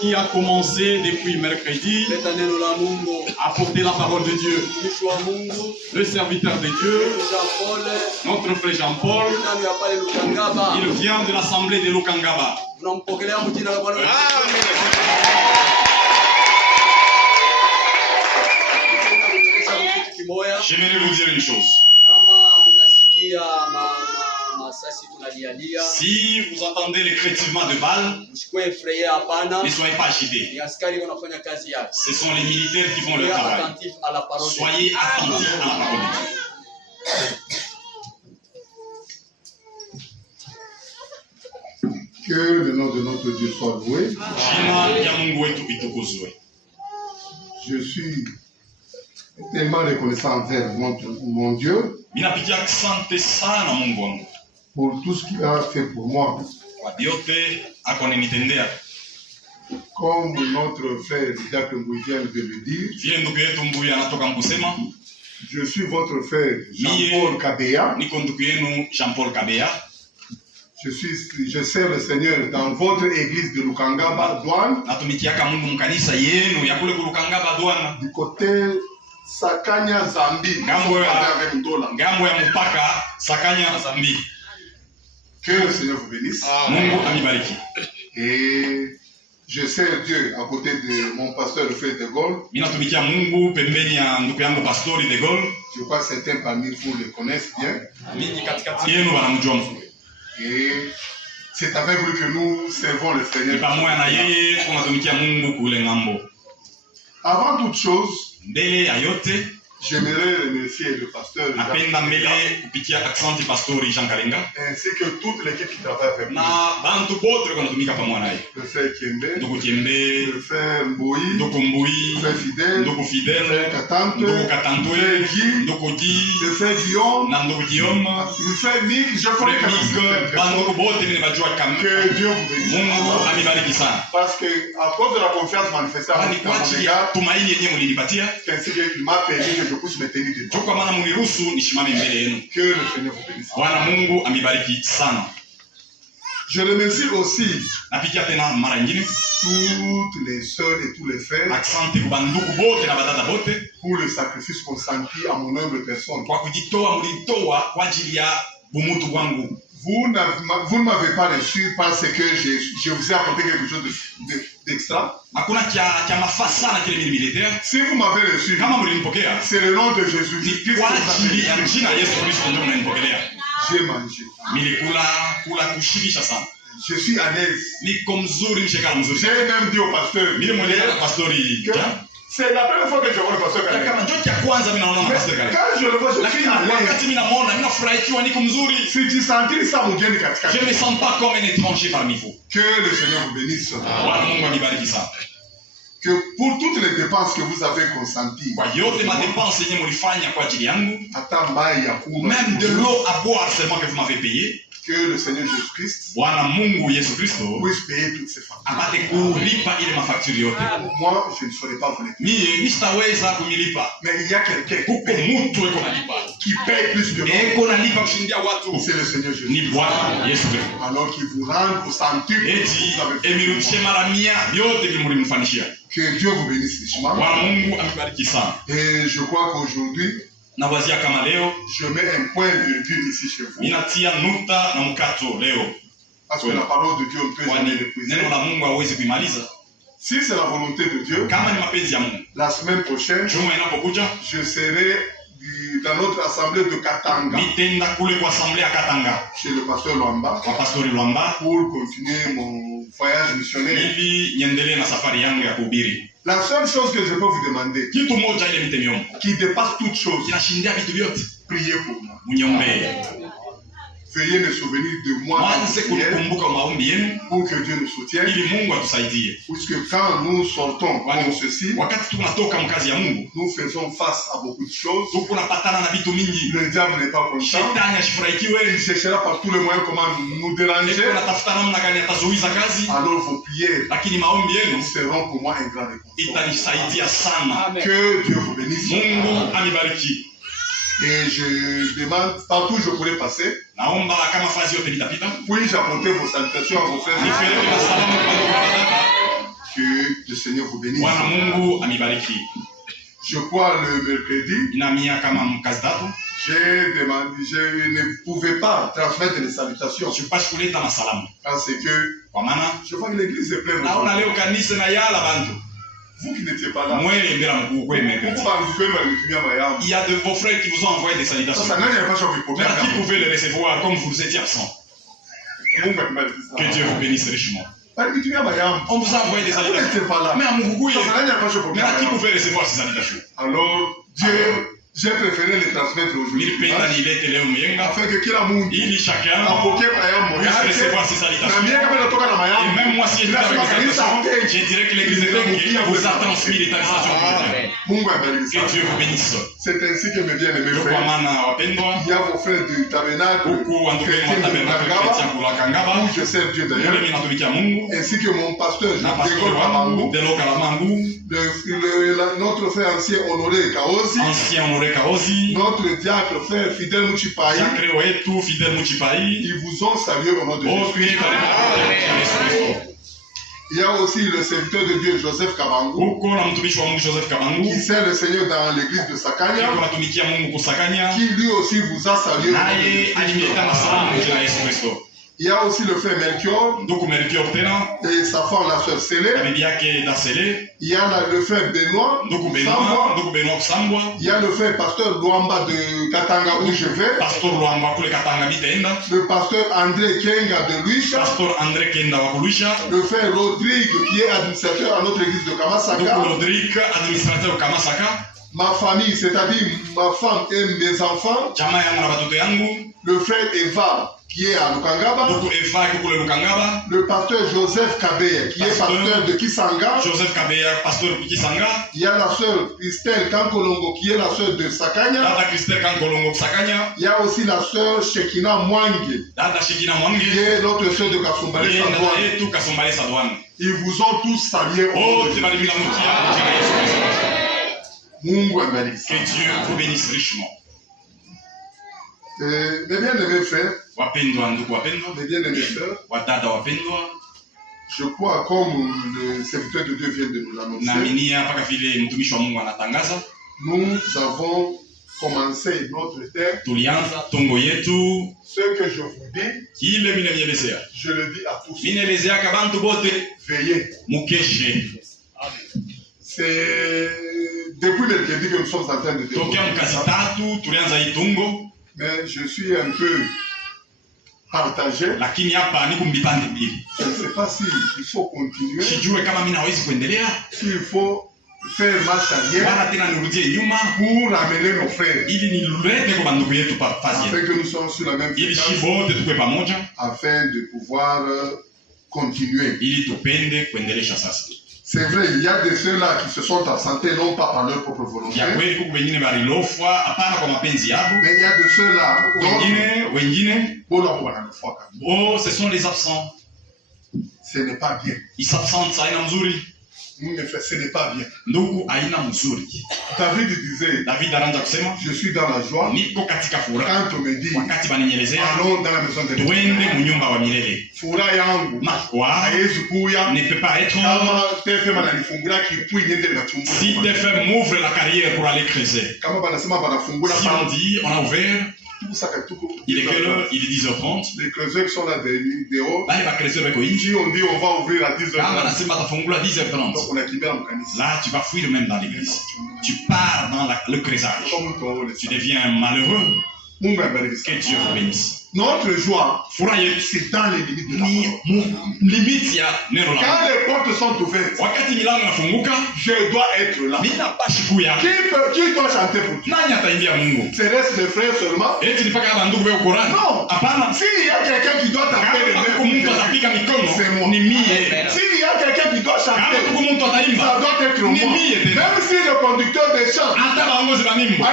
qui a commencé depuis mercredi à porter la parole de Dieu. Le serviteur de Dieu, notre frère Jean-Paul, il vient de l'assemblée de Lukangaba. J'aimerais vous dire une chose. Si vous entendez les crépitements de balles, ne soyez pas agités. Ce sont les militaires qui font leur travail. Soyez attentifs à la parole de Dieu. Que le nom de notre Dieu soit loué. Je suis tellement reconnaissant envers mon Dieu pour tout ce qu'il a fait pour moi. Comme notre frère Jacques Mbouy vient de le dire, je suis votre frère Jean-Paul Kabea. Je sers le Seigneur dans votre église de Lukangaba, Douane. Du côté Sakanya Zambi. Que le Seigneur vous bénisse. Et je sers Dieu à côté de mon pasteur, le frère de Gaulle. Je crois que certains parmi vous le connaissent bien. Et c'est avec lui que nous servons le Seigneur. Avant toute chose, j'aimerais remercier le pasteur ainsi que toute l'équipe qui travaille avec nous. Le frère Kiembe, le frère Mbouy, le frère Fidèle, le frère Katante, le frère Guy, le frère Guillaume, le frère Nick. Je connais que Dieu vous bénisse. Parce que à cause de la confiance manifestée à mon égard, ainsi qu'il m'a permis que je puisse me tenir dedans. Que le Seigneur vous bénisse. Je remercie aussi toutes les sœurs et tous les frères pour le sacrifice consenti à mon humble personne. Vous ne m'avez pas reçu parce que je vous ai apporté quelque chose d'extra. Si vous m'avez reçu, c'est le nom de Jésus. J'ai mangé. Je suis à l'aise. J'ai même dit au pasteur. C'est la première fois que je vois le pasteur Kalenda. Quand je le vois, je suis à l'aise. Si tu sentis ça, mon Dieu, je ne me sens pas comme un étranger parmi vous. Que le Seigneur vous bénisse. Que pour toutes les dépenses que vous avez consenties, même de l'eau à boire seulement que vous m'avez payé, que le Seigneur Jésus-Christ puisse payer toutes ces factures. Moi, je ne saurais pas vous les payer. Mais il y a quelqu'un qui paye plus que moi. C'est le Seigneur Jésus. Alors qu'il vous rende au centuple. Que Dieu vous bénisse richement. Et je crois qu'aujourd'hui, je mets un point de virgule ici chez vous. Parce que la parole de Dieu ne peut jamais l'épuiser. Si c'est la volonté de Dieu, la semaine prochaine, je serai dans notre assemblée de Katanga, chez le pasteur Luamba, pour continuer mon voyage missionnaire. La seule chose que je peux vous demander, qui dépasse toute chose, priez pour moi. Veuillez me souvenir de moi pour que Dieu nous soutienne. Puisque quand nous sortons comme ceci, nous faisons face à beaucoup de choses. Le diable n'est pas content. Il cherchera par tous les moyens comment nous déranger. Alors vos prières seront pour moi un grand réconfort. Que Dieu vous bénisse. Et je demande, partout où je pourrais passer, puis-je apporter vos salutations à vos frères et Que le Seigneur vous bénisse. Bwana Mungu amibariki. Je crois le mercredi, Inamia kama mkazi tatu. j'ai demandé, je ne pouvais pas transmettre les salutations. Sipashi kuleta masalamu. Parce que Kwa maana je vois que l'église est pleine. naona leo kanisa na yala bantu. Vous qui n'étiez pas là. Mwe mbela mkuu kwa mercredi. Il y a de vos frères qui vous ont envoyé des salutations. Mais qui pouvait les recevoir comme vous étiez absent? Que Dieu vous bénisse richement. On vous a envoyé des salutations. Mais à Mougouye, mais à qui pouvait recevoir ces salutations? Alors, Dieu, j'ai préféré les transmettre aujourd'hui. Afin que kila muntu ili chacun apokee mayambo puisse yake. recevoir ces salutations. Na mimi kama natoka na Et mayambo. même moi si j'étais avec les salutations, je dirais que l'église de Congo vous a transmis les salutations. Mungu abariki. Que Dieu vous bénisse. C'est ainsi que mes bien-aimés Kwa frères. maana wapendwa, Il y a vos frères du tabernacle huku wandugu wa tabernacle chrétien kula Kangaba, où je sers Dieu yule d'ailleurs. mimi natumikia Mungu, Ainsi que mon pasteur na Jean pastor Dégol wangu Kamangu. Delo Kalamangu, Notre frère ancien Honoré Kaozi. ancien Honoré Kaozi, Notre diacre frère Fidèle Mouchipaï. Sacré wetu Fidel Muchipai, Ils vous ont salué au nom de oh Jésus. Christ, Il y a aussi le serviteur de Dieu Joseph Kabangu huko na mtumishi wa Mungu Joseph Kabangu, qui sert le Seigneur dans l'église de Sakanya, yuko natumikia Mungu kusakanya, qui lui aussi vous a salué au nom de naye Jésus. alimleta na salamu jina la Yesu Kristo. Il y a aussi le frère Melchior Ndugu Melchior tena et sa femme la sœur na Célé. bibi yake Dasele, Il y a le frère Benoît ndugu Sambwa. Benoit Kusambwa, Il y a le frère pasteur Luamba de Katanga où je vais. pastor Lwamba kule Katanga bitaenda, Le pasteur André Kenga de Luisha. pastor André Kenda wa Kulusha, Le frère Rodrigue qui est administrateur à notre église de ndugu Kamasaka. Rodrigue administrateur Kamasaka, Ma famille, c'est-à-dire ma femme et mes enfants. jamaa yangu na watoto yangu, Le frère Eva qui est à Lukangaba. ndugu Eva kule Lukangaba, Le pasteur Joseph Kabeya qui est pasteur de Kisanga. Joseph Kabeya pastor Kisanga, Il y a la sœur Christelle Kankolongo qui est la sœur de Sakanya. dada Christelle Kankolongo Kusakanya, Il y a aussi la sœur Shekina Mwangi dada Shekina qui Mwangi, est notre sœur de Kasumbale yeye Sandouane. dada yetu Kasombale Sadwan. Ils vous ont tous salué au nom Oh, de Jésus. tunalimia mkia jina la Yesu Kristo. Mungu abariki. Que Dieu vous bénisse richement. Mes bien-aimés frères, Wapendwa ndugu wapendwa, mes bien-aimés sœurs, wadada wapendwa, je crois comme le serviteur de Dieu vient de nous l'annoncer, naaminia mpaka vile mtumishi wa Mungu anatangaza, nous avons commencé notre terre. tulianza tongo yetu. Ce que je vous dis, Kile mimi nielezea, je le dis à tous. mimi nielezea ka bantu bote Veillez. mukeshe. C'est depuis mercredi que nous sommes en train de Tokea dérouler. mkazi tatu tulianza hii tongo, Mais je suis un peu partagé. lakini hapa niko mbipande mbili. Je ne sais pas s'il faut continuer, Sijue kama mimi nawezi kuendelea s'il faut faire marche arrière wala tena nirudie nyuma pour ramener nos frères. ili nilete kwa bandugu yetu pa fazi Afin que nous soyons sur la même ili shi fréquence, bote tukwe pamoja, afin de pouvoir continuer. ili tupende kuendelesha sasa. C'est vrai, il y a de ceux-là qui se sont absentés non pas par leur propre volonté, Ya kweli kuku wengine balilofwa hapana kwa mapenzi yabo, mais il y a de ceux-là wengine dont oh, ce sont les absents. ce n'est pas bien. Ils s'absentent, haina mzuri. Mes frères, ce n'est pas bien. Ndugu, haina mzuri. David disait, David anaanza kusema, je suis dans la joie niko katika furaha quand on me dit, wakati baninyelezea allons dans la maison de Dieu. twende munyumba wa milele. Furaha yangu Makwa haiwezi kuya ne peut pas être kama TFM ananifungula kipui niende nikachunguza. si TFM m'ouvre la carrière pour aller creuser. Kama banasema banafungula Si on dit on a ouvert, tout ça katuko. il est quelle heure? Il est 10h30. Les creuseurs qui sont là dehors, Bali ba creuser bako nje. si on dit on va ouvrir à Kama 10h30, nasema tafungula 10h30. donc on a kimbia mkanisa. Là, tu vas fuir même dans l'église. Tu pars dans le creusage. Comme toi, Tu deviens malheureux. Mungu abariki. Que Dieu vous bénisse. Notre joie, Furaha yetu c'est dans les limites de la ni parole. limiti ya neno la Quand Mungu. les portes sont ouvertes, Wakati milango inafunguka, je dois être là. mimi napashi kuya. Qui doit chanter pour Dieu? Nani ataimbia Mungu? Ce reste les frères seulement? Eti ni paka bandugu wewe Qur'an? Non. Hapana. S'il y a quelqu'un qui doit taper les Kama mains, mtu atapiga mikono c'est moi. ni mie. S'il y a quelqu'un qui doit Kama chanter, mtu ataimba ça doit être ni moi. mie tena. Même si le conducteur des chants, Hata baongozi ba nyimbo.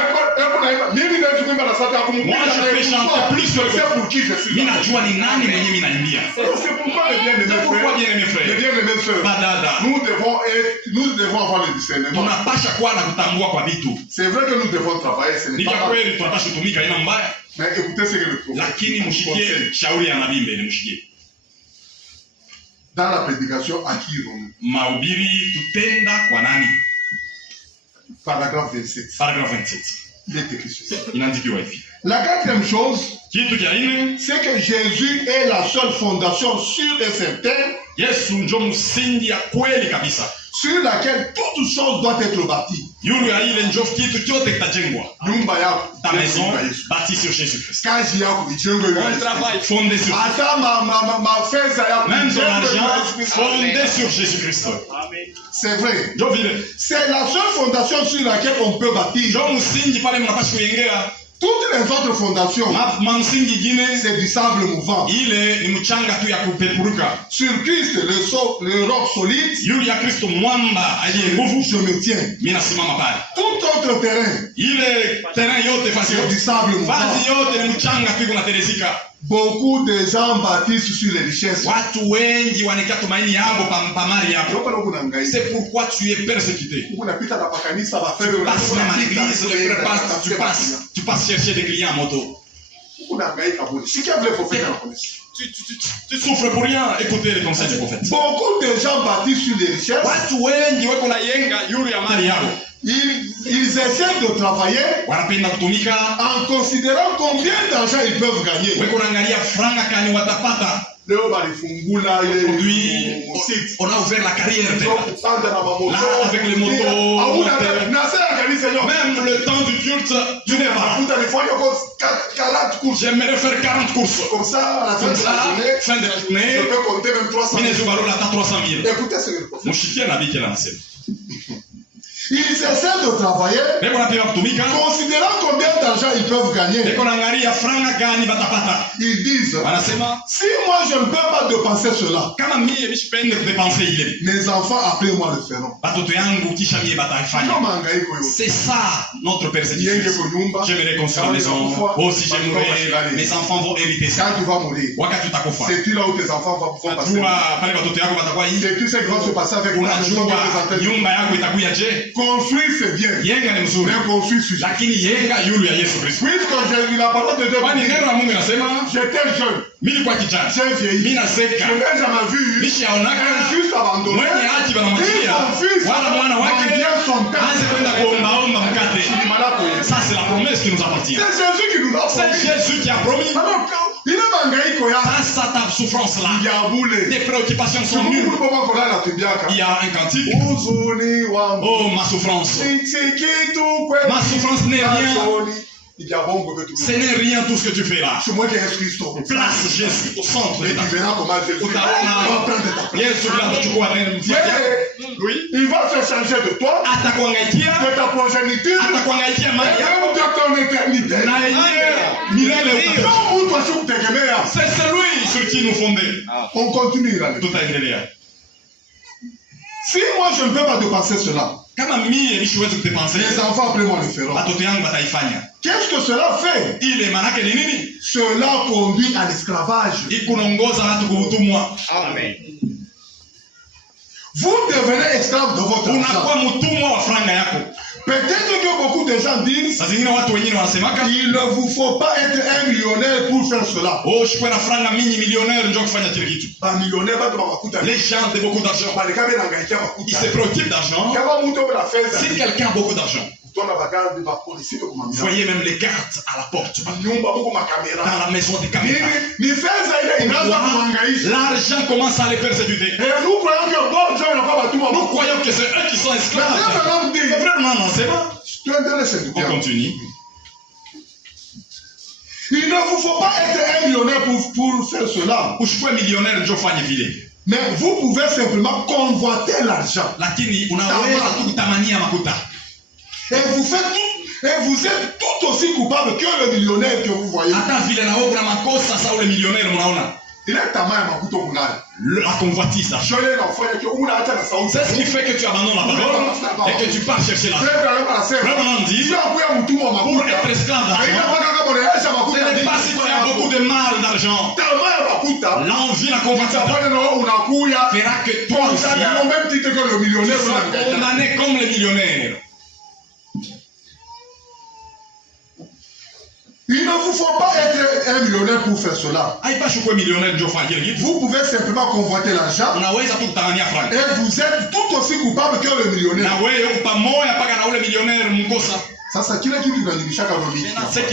Moi, je peux chanter plus que c'est pour qui je suis. mimi najua ni nani mwenye mimi naimbia. C'est pourquoi les bien-aimés C'est pourquoi frères, bien aimé les frère, bien-aimés sœurs, badada, nous devons avoir le discernement. tunapasha kuwa na kutambua kwa vitu. C'est vrai que nous devons travailler, ce n'est Ni pas vya mal. kweli tunapasha kutumika ina mbaya, Mais écoutez ce que le prophète lakini conseille. mshikie shauri ya nabii mbele mshikie. Dans la prédication, à qui irons-nous? Mahubiri tutenda kwa nani? Paragraphe 27. Paragraphe 27. Il est écrit ceci. Inaandikiwa hivi. La quatrième chose, Kitu kia ine, c'est que Jésus est la seule fondation sûre et certaine Yesu njo msingi ya kweli kabisa, sur laquelle toute chose doit être bâtie. yulu ya ile njo kitu chote kitajengwa. Nyumba yako, Ta maison bâtie sur Jésus-Christ. kazi yako ijengwe On Yesu. travaille. Fondée sur Christ. Hata ma fedha yako Même ton ijengwe argent Yesu. fondé sur Jésus-Christ. C'est vrai. Njo vile. C'est la seule fondation sur laquelle on peut bâtir. Njo msingi pale mnapaswa kuyengea. Toutes les autres fondations, Mamsingi gine c'est du sable mouvant. ile ni mchanga tu ya kupepuruka. Sur Christ, le roc solide, Yule ya Kristo mwamba aliye nguvu, je me tiens. mimi nasimama pale. Tout autre terrain, Ile terrain yote fasi c'est du yote. sable mouvant. Fasi yote ni mchanga tu kunaterezika. Beaucoup de gens bâtissent sur les richesses. Watu wengi wanakia tumaini yabo pa mali yabo. Ndio kuna unangaika. C'est pourquoi tu es persécuté. Unapita na pakanisa ba frère. Passe même à l'église, le frère passe, tu passes chercher des clients en moto. Unangaika bure. Sikia vile prophète anakonesa. Tu souffres pour rien, écoutez les conseils du prophète. Beaucoup de gens bâtissent sur les richesses. Watu wengi weko na yenga yule ya mali yabo. Ils essaient de travailler Wanapenda kutumika en considérant combien d'argent ils peuvent gagner. weko naangalia franga kani watapata. Leo balifungula ile Aujourd'hui, site. on a ouvert la carrière tena. Là, avec les motos, même le temps du culte, tu n'es pas. J'aimerais faire 40 courses. Comme ça, à la fin Comme de ça, la journée, fin de la je journée, peux compter même 300 mine 000. zubarola hata 300 000. Écoutez ce que le prophète. Mushikia na biki la nasema. Ils essaient de travailler, Beko napenda kutumika, considérant combien d'argent ils peuvent gagner. beko naangalia franga gani batapata. Ils disent, Wanasema si moi je ne peux pas dépenser cela, kama mie mishipende kudepense ile, mes enfants après moi le feront. batoto yangu kisha mie bataifanya. C'est ça notre persécution. J'aimerais construire la maison. Aussi j'aimerais, mes enfants vont hériter ça. Quand tu vas mourir, Wakati utakufa. c'est-tu là où tes enfants vont passer? Najua pale batoto yako batakuwa hivi. C'est-tu ce qui va se passer avec ta maison? Unajua nyumba yako itakuwa je? Construire c'est bien, Yenga ni mzuri. mais construire suffit. Lakini yenga yule ya Yesu Kristo. Puisque j'ai lu la parole de Dieu, Kwani neno la Mungu linasema j'étais jeune, mimi kwa kijana. j'ai vieilli, Mimi je naseka. n'ai jamais vu Nishaonaka un juste abandonné. mwenye haki wanamwachilia wala mwana wake aanze kwenda kuombaomba mkate. Ça c'est la promesse qui nous appartient. C'est Jésus qui nous a C'est promis. Jésus qui a promis. Alors, il est mangaïko ya. Ça ta souffrance là. Il y a boulé. Tes préoccupations sont nulles. Il y a un cantique. Oh ma souffrance. Ma souffrance n'est rien. Ce n'est rien tout ce que tu fais là. Place Jésus au centre de ta vie. Il va se changer de toi, de ta progéniture, et de ton éternité. C'est celui sur qui nous fondons. On continue là. Tout a endelea. Si moi je ne peux pas dépasser cela, Kama mie nishiwezi kudepense, les enfants après moi le feront. watoto yangu bataifanya. Qu'est-ce que cela fait? Ile manake ni nini? Cela conduit à l'esclavage. Ikunongoza watu kuutumwa. Amen. Vous devenez esclave de votre Unakuwa argent. mtumwa wa franga yako. Peut-être que beaucoup de gens disent, Saa zingine watu wengine wanasemaka, il ne vous faut pas être un millionnaire pour faire cela. oh shikwe na franga mingi millionnaire ndio kufanya kile kitu. Un millionnaire va te makuta. Les gens ont beaucoup d'argent. Ils se préoccupent d'argent. Si quelqu'un a beaucoup d'argent, vous voyez même les cartes à la porte. Dans la maison des caméras. L'argent commence à les persécuter. Nous croyons que c'est eux qui sont esclaves. Vraiment, non, c'est bon. On continue. Il ne vous faut pas être un millionnaire pour faire cela. Ushikwe millionnaire ndio fanye vile. Mais vous pouvez simplement convoiter l'argent. Lakini unaweza tu kutamania makuta. Et vous faites tout, et vous êtes tout aussi coupable que le millionnaire que vous voyez. Hata vile na wewe kuna makosa sawa ule millionnaire mnaona. Il est tamaa makuta unali. La convoitise. C'est ce qui fait que tu abandonnes la parole et que tu pars chercher l'argent. Vraiment on dit, pour être esclave d'argent, ce n'est pas si tu as beaucoup de mal d'argent. L'envie, la convoitise fera que toi aussi, tu sois condamné comme le millionnaire. Il ne vous faut pas être un millionnaire pour faire cela. Vous pouvez simplement convoiter l'argent et vous êtes tout aussi coupable que le millionnaire. Ça, c'est ce qui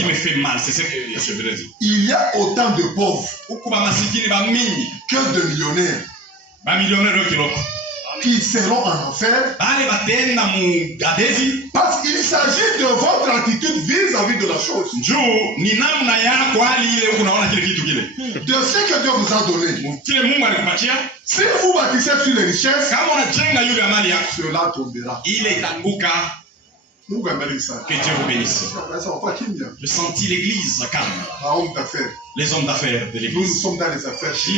me fait mal, c'est ce que je voudrais dire. Il y a autant de pauvres que de millionnaires qui seront en enfer parce qu'il s'agit de votre attitude vis-à-vis de la chose. De ce que Dieu vous a donné. Si vous bâtissez sur les richesses, cela tombera. Que Dieu vous bénisse. Je sentis l'église calme. Les hommes d'affaires de l'église. Nous sommes dans les affaires. Ce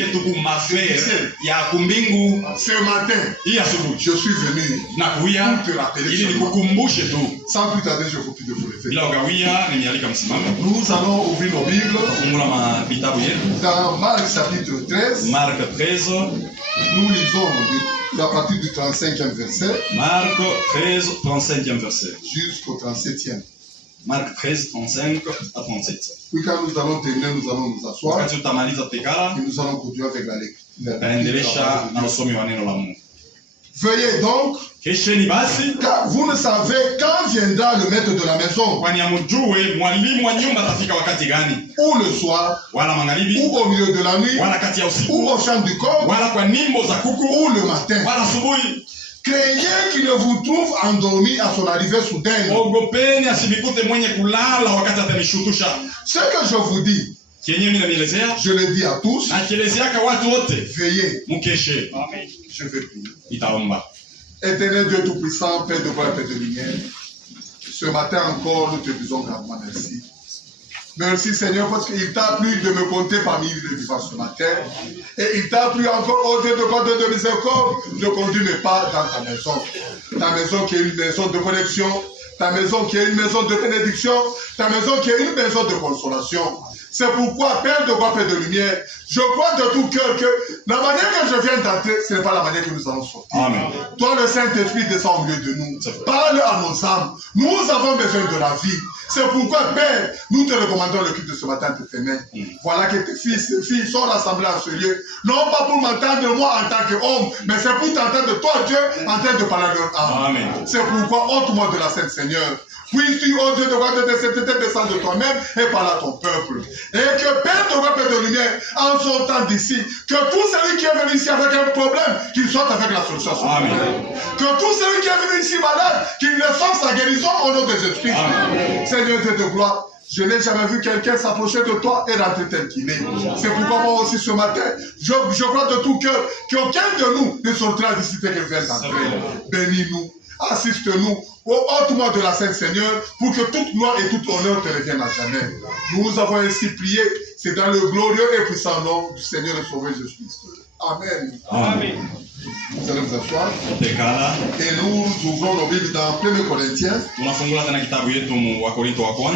matin, je suis venu pour te rappeler. Sans plus tarder, je vous prie de vous lever. Nous allons ouvrir nos Bibles dans Marc chapitre 13. Marc 13. Nous lisons à partir du 35e verset. Marc 13, 35e verset. Jusqu'au 37e. Marc 13, 35 à 37. Oui, quand nous allons terminer, nous allons nous asseoir. Et nous allons continuer avec la lecture. Veuillez donc, car vous ne savez quand viendra le maître de la maison, ou le soir, ou au milieu de la nuit, ou au chant du coq, ou le matin. Craignez qu'il ne vous trouve endormi à son arrivée soudaine. Ce que je vous dis, je le dis à tous. Veillez. Je vais prier. Éternel Dieu Tout-Puissant, Père de gloire, Père de lumière, ce matin encore, nous te disons grandement merci. Merci Seigneur, parce qu'il t'a plu de me compter parmi les vivants ce matin. Et il t'a plu encore, oh Dieu de God de miséricorde, de conduire mes pas dans ta maison. Ta maison qui est une maison de connexion, ta maison qui est une maison de bénédiction, ta maison qui est une maison de consolation. C'est pourquoi, Père de gloire, Père de lumière, je crois de tout cœur que la manière que je viens d'entrer, ce n'est pas la manière que nous allons sortir. Amen. Toi, le Saint-Esprit, descend au milieu de nous. Parle à nos âmes. Nous avons besoin de la vie. C'est pourquoi, Père, nous te recommandons le culte de ce matin de tes mains. Voilà que tes fils et filles sont rassemblés en ce lieu. Non pas pour m'entendre moi en tant qu'homme, mais c'est pour t'entendre toi, Dieu, en train de parler de leur âme. C'est pourquoi, ôte-moi de la scène, Seigneur. Puisses-tu, oh Dieu, de voir de cette descendre de toi-même et parler à ton peuple. Et que Père de gloire, Père de lumière, en sortant d'ici, que tout celui qui est venu ici avec un problème, qu'il sorte avec la solution. Amen. Que tout celui qui est venu ici malade, qu'il reçoive sa guérison au nom de Jésus-Christ. Seigneur Dieu de gloire, je n'ai jamais vu quelqu'un s'approcher de toi et rentrer tel qu'il est. C'est pourquoi moi aussi ce matin, je crois de tout cœur qu'aucun de nous ne sortira d'ici tel qu'il vient d'entrer. Bénis-nous. Assiste-nous, ôte-moi de la scène, Seigneur, pour que toute gloire et tout honneur te reviennent à jamais. Nous avons ainsi prié, c'est dans le glorieux et puissant nom du Seigneur et Sauveur Jésus-Christ. Amen. Amen. Vous allez vous asseoir. Et nous ouvrons nos Bibles dans 1 Corinthiens.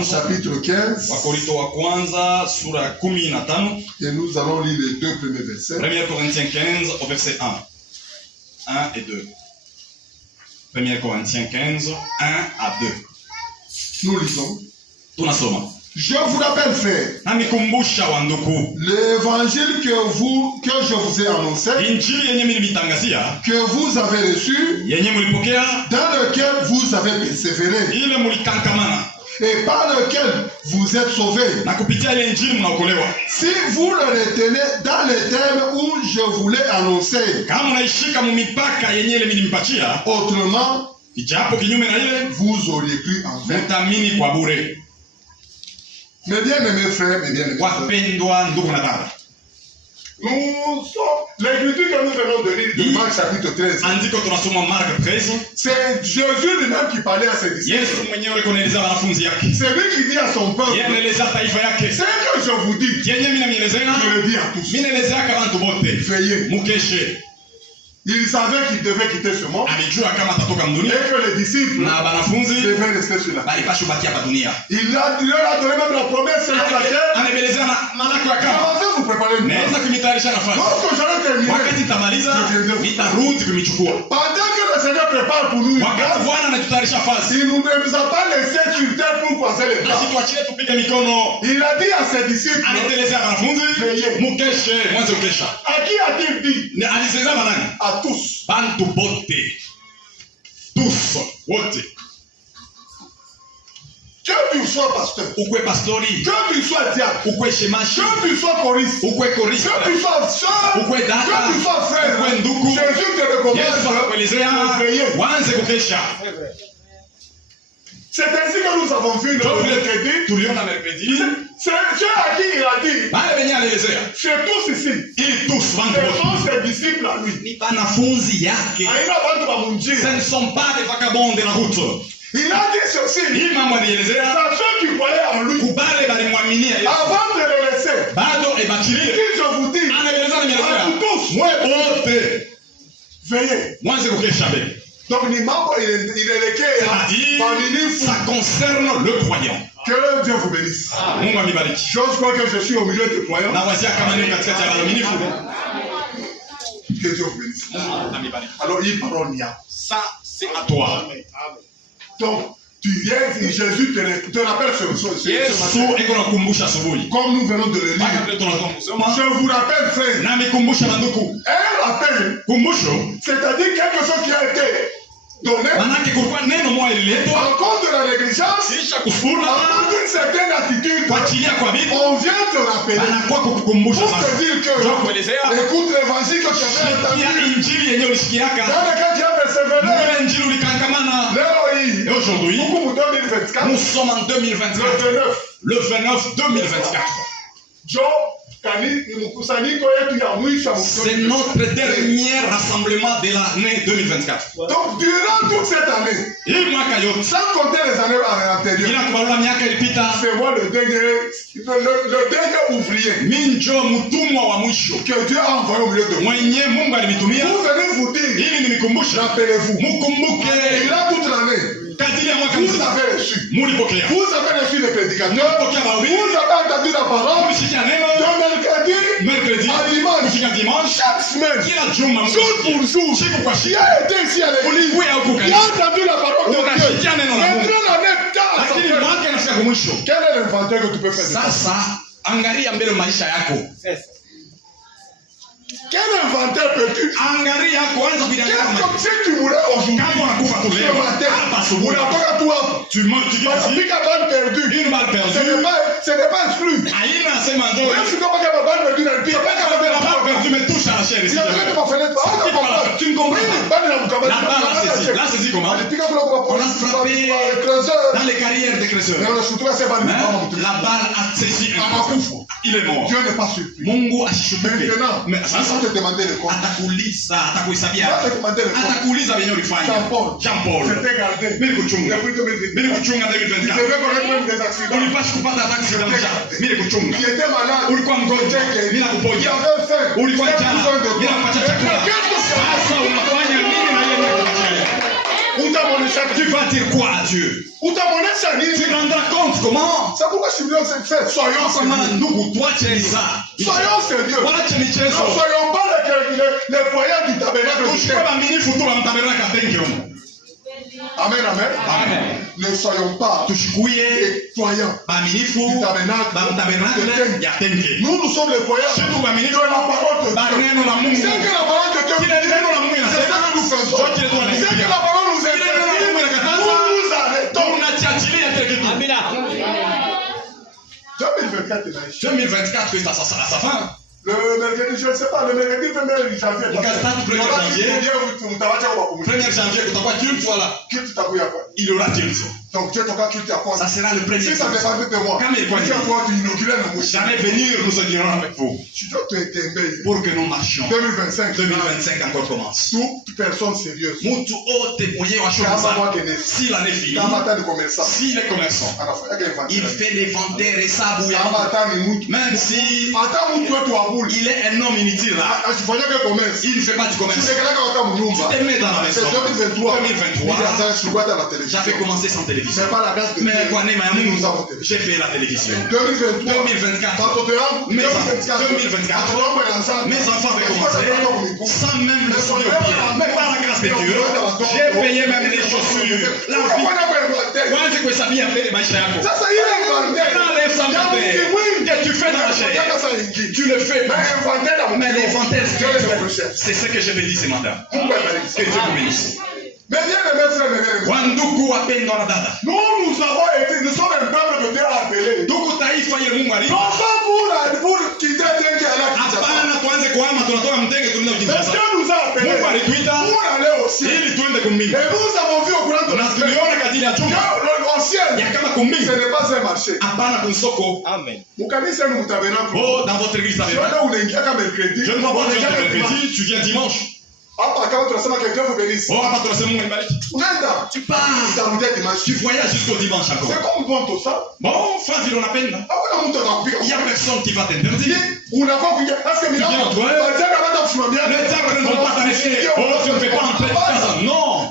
Chapitre 15. Et nous allons lire les deux premiers versets. 1 Corinthiens 15 au verset 1. 1 et 2. 1 Corinthiens 15, 1 à 2. Nous lisons. Je vous rappelle, frère, l'évangile que je vous ai annoncé, que vous avez reçu, dans lequel vous avez persévéré, et par lequel vous êtes sauvés. Si vous le retenez dans les termes où je vous l'ai annoncé, autrement, vous auriez cru en vain. Mes bien-aimés frères, mes bien-aimés frères, nous sommes, l'écriture que nous venons de lire de Marc chapitre 13, c'est Jésus lui-même qui parlait à ses disciples. C'est lui qui dit à son peuple, c'est que je vous dis, je le dis à tous, veillez. Il savait qu'il devait quitter ce monde et que les disciples devaient rester sur la terre. Il leur a donné même la promesse selon laquelle je vais vous préparer une place. Lorsque j'aurai terminé, je viendrai vous. Pendant que le Seigneur prépare pour nous, wakati Bwana anatutayarisha fasi, il ne nous a pas laissé sur terre pour croiser les bras. asituachie tupige mikono. Il a dit à ses disciples, Anaelezea wanafunzi, mukeshe, mwanze ukesha. à qui a-t-il dit? Alisema nani? À tous. Bantu bote. Tous, wote. Que tu sois pasteur, ukwe pastori, que tu sois diacre, ukwe shemashi, que tu sois choriste, ukwe korista, que tu sois soeur, ukwe dada, que tu sois frère, ukwe ndugu, Jésus te recommande Yesu anakuelezea waanze kukesha. C'est ainsi que nous avons vu le mercredi. Tuliona mercredi. C'est Dieu à qui il a dit. Bale benye alielezea. C'est tous ici. Ils tous Ce sont ses disciples à lui. Ni banafunzi yake. Haina watu wa mjini. Ce ne sont pas des vagabonds de la route. Il a dit ceci. Hii mambo alielezea. À ceux qui croyaient en lui. Kubale balimwaminia Yesu. Avant de le laisser. Bado ebachilie. Si je vous dis. Anaelezea ni À vous tous. Mwe wote. Veillez. Mwanze kukesha mbele. Donc ni mambo c'est-à-dire, ça concerne le croyant. Que Dieu vous bénisse. Mungu amibariki. J'ose croire que je suis au milieu des croyants. Na wazia kama niko katikati ya waaminifu. Que Dieu vous bénisse. Amibariki. Alors hii parole ni yako. Ça c'est à toi. Donc tu viens, Jésus te rappelle ce Yesu eko nakumbusha asubuhi. Comme nous venons de le lire. Je vous rappelle, frère. Na mikumbusha banduku. Un rappel. Kumbusho. C'est-à-dire quelque chose qui a été donné. Manake kulikuwa neno moja ililetwa. En cause de la négligence. Kisha kufura. En cause d'une certaine attitude. Kwa ajili ya kwa vitu. On vient te rappeler. Anakuwa kukukumbusha sasa. Pour te dire que. Écoute l'évangile que tu avais entendu. Ya injili yenyewe ulisikiaka. Dans lequel tu as persévéré. Ile injili ulikangamana. Leo hii. Et aujourd'hui. Nous sommes en 2024. Le 29 2024. C'est notre dernier rassemblement de l'année 2024. Donc durant toute cette année, sans compter les années antérieures, c'est moi le dernier ouvrier que Dieu a envoyé au milieu de moi. Vous venez vous dire, rappelez-vous, durant toute l'année, vous avez reçu. Vous avez reçu les prédicateurs. Vous avez entendu la parole. De mercredi à dimanche. Chaque semaine. Jour pour jour. Qui a été ici à l'église. Qui a entendu la parole de Dieu. Maintenant l'année tard. Quel est l'inventaire que tu peux faire de ça? Angalia mbele maisha yako. Quel inventaire peux-tu? Qu'est-ce que si tu mourais aujourd'hui? Ce matin, tu as dit qu'à balle perdue. Ce n'est pas exclu. Même si tu n'as pas qu'à balle perdue, tu n'as pas qu'à balle perdue, mais touche à la chair. Tu ne comprends pas. Là, c'est dit comment? On a frappé dans les carrières des chrétiens. La balle a saisi un coup. Il est mort. Dieu n'est pas surpris. Mungu asishubuke. Maintenant, te demander le compte. Atakuuliza venye ulifanya. Jean Paul. Mimi kuchunga 2024. Ulipaswa kupata accident. Mimi kuchunga. Ulikuwa mgonjwa. Mimi nakuponya. Ulikuwa njaa. Mimi nakupatia chakula. Sasa unafanya nini na yeye anakupatia? Tu vas dire quoi à Dieu? Tu te rendras compte comment? C'est pourquoi je suis fait. Soyons sérieux. Soyons sérieux. Ne soyons pas les croyants du tabernacle. Amen, amen. Amen. Ne soyons pas les croyants du tabernacle. Nous sommes les croyants de la parole de Dieu. C'est que la parole de Dieu, c'est ce que nous faisons. C'est que la parole nous interdit. Nous arrêtons. 2024 est à sa fin. Le mercredi, je ne sais pas, le mercredi 1er janvier. 1er janvier, il y aura culte. Donc Dieu t'aura culte à quoi? Ça sera le premier. Si ça dépendait de moi, jamais venir, nous se dirons avec vous. Pour que nous marchions. 2025 encore commence. Toute personne sérieuse. Si l'année finit, s'il est commerçant, il fait les vendeurs et ça même si il est un homme inutile là, il ne fait pas du commerce. Tu te mets dans la maison. 2023, j'avais commencé sans télévision. Mais j'ai fait la télévision. 2024, mes enfants avaient commencé sans même le souvenir. Mais par la grâce grâce de Dieu, j'ai payé même les chaussures. La vie. Kwanza kuhesabia mbele maisha yako. Que tu fais dans la chair. Tu le fais. Mais l'inventaire, c'est ce que je te dis ce matin. Que Dieu vous bénisse. Mais bien aimé frère, nous avons été, nous sommes un peuple de Dieu appelé. Non pas pour quitter Dieu qui est là. Mais Dieu nous a appelés pour aller au ciel. Et nous avons vu au courant de la semaine que au ciel, ce n'est pas un marché. Amen. Dans votre église, je ne vois pas mercredi, tu viens dimanche. Que Dieu vous bénisse. Tu pars. Tu voyages jusqu'au dimanche encore. C'est comme bon tout ça. Bon, fin de la peine. Il n'y a personne qui va t'interdire. Le diable ne va pas t'arrêter. Oh, tu ne fais pas entrer dans ça. Non.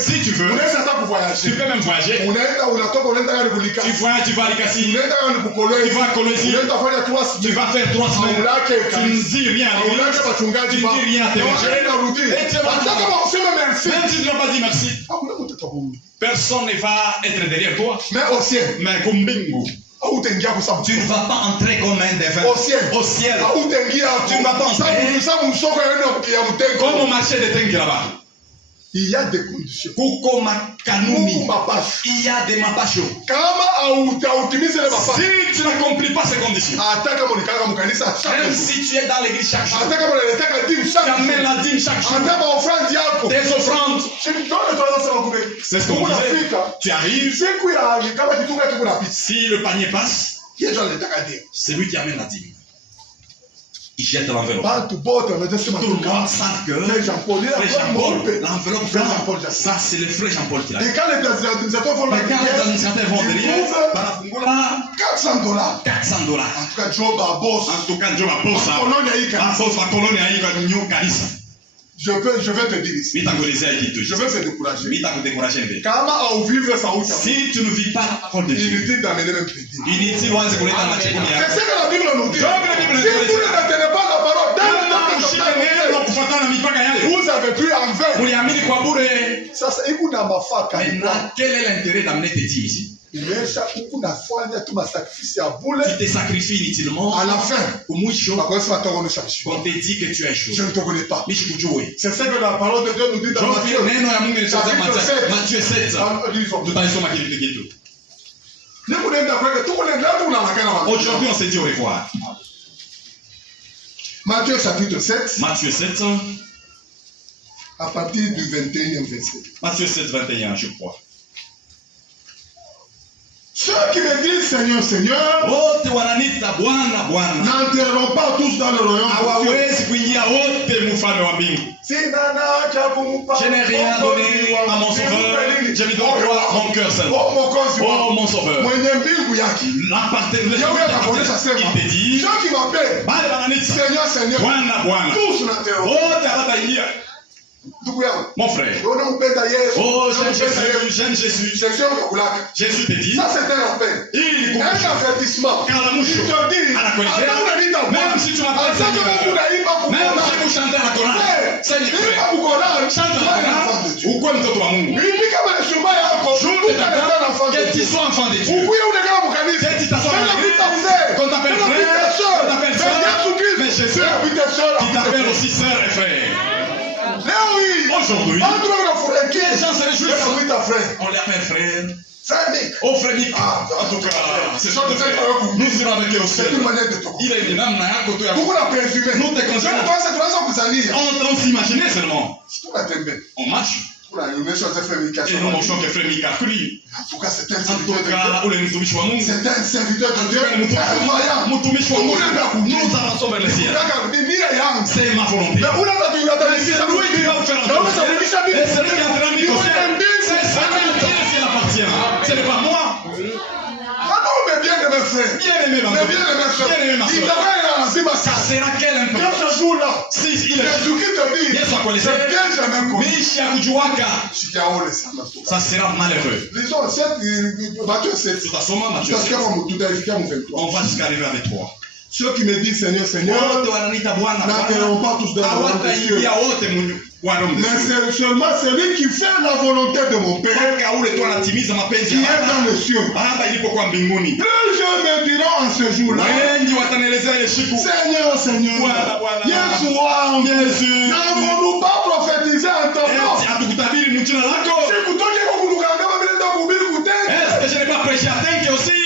Si tu veux, tu peux même voyager. Tu voyages, tu vas à Likasi. Tu vas à Kolwezi. Tu vas faire 3 semaines. Tu ne dis rien à l'église. Tu ne dis rien à tes frères. Même si tu n'as pas dit merci, personne ne va être derrière toi. Mais au ciel, tu ne vas pas entrer comme un défunt. Au ciel, tu ne vas pas entrer comme au marché de Tengi là-bas. Il y a des conditions. Il y a des mapachos. Si tu n'accomplis pas ces conditions, même si tu es dans l'église chaque jour, tu amènes la dîme chaque jour, tes offrandes, c'est ce qu'on disait. Tu arrives, si le panier passe, c'est lui qui amène la dîme. Il jette l'enveloppe. Tout le monde sait que Frère Jean-Paul, l'enveloppe, ça c'est le Frère Jean-Paul qui l'a. Et quand les administrateurs vont derrière, $400. $400. En tout cas, Job a boss. Je vais te dire ici. Je vais te décourager. Si tu ne vis pas la parole de Dieu, inutile d'amener même crédit. C'est ce que la Bible nous dit. Si vous ne tenez pas la parole, vous avez pris en vain. Ça, c'est maintenant, quel est l'intérêt d'amener tes dix ici? Tu te sacrifies inutilement. À la fin, on te dit que tu as échoué. Je ne te connais pas. C'est ce que la parole de Dieu nous dit dans Matthieu. Matthieu 7. Aujourd'hui, on se dit au revoir. Matthieu chapitre 7. Matthieu 7. À partir du 21e verset. Matthieu 7, 21, je crois. Ceux qui me disent Seigneur, Seigneur, n'entreront pas tous dans le royaume de Dieu. Je n'ai rien donné à mon sauveur. Je lui donne mon cœur seul. Oh mon sauveur. La partie de l'esprit, il te dit, ceux qui m'appellent Seigneur, Seigneur, tous n'entreront pas. Mon frère, oh j'aime Jésus. Jésus te dit, ça c'est un appel, un avertissement. Il te dit, même si tu n'as pas même si vous chantez la chorale, chante la chorale, ou comme toi que tu sois enfant de Dieu, que tu t'assois qu'on t'appelle frère, mais Jésus, qui t'appelle aussi sœur et frère. Aujourd'hui, les gens se réjouissent. On l'appelle frère. Oh frère Nick. En tout cas, c'est ça que nous serons avec eux au ciel. Il est une âme. Nous te considérons. On s'imagine seulement. On marche. Et nous marchons que frère Mika. En tout cas, c'est un serviteur de Dieu. Nous avançons vers le ciel. C'est ma volonté. Et celui qui est entré au ciel, c'est celui qui appartient. Ce n'est pas moi. Bien-aimé ma soeur. Ça sera quel impact? Si il est Yesu akolese, ça sera malheureux. Matthieu 7. On va jusqu'à arriver avec toi. Ceux qui me disent Seigneur, Seigneur, n'entreront pas tous dans le royaume des cieux. Mais c'est seulement celui qui fait la volonté de mon Père qui est dans les cieux. Plus je me dirai en ce jour-là, Seigneur, Seigneur, Jésus, n'avons-nous pas prophétisé en ton nom? Est-ce que je n'ai pas prêché à Tenke aussi?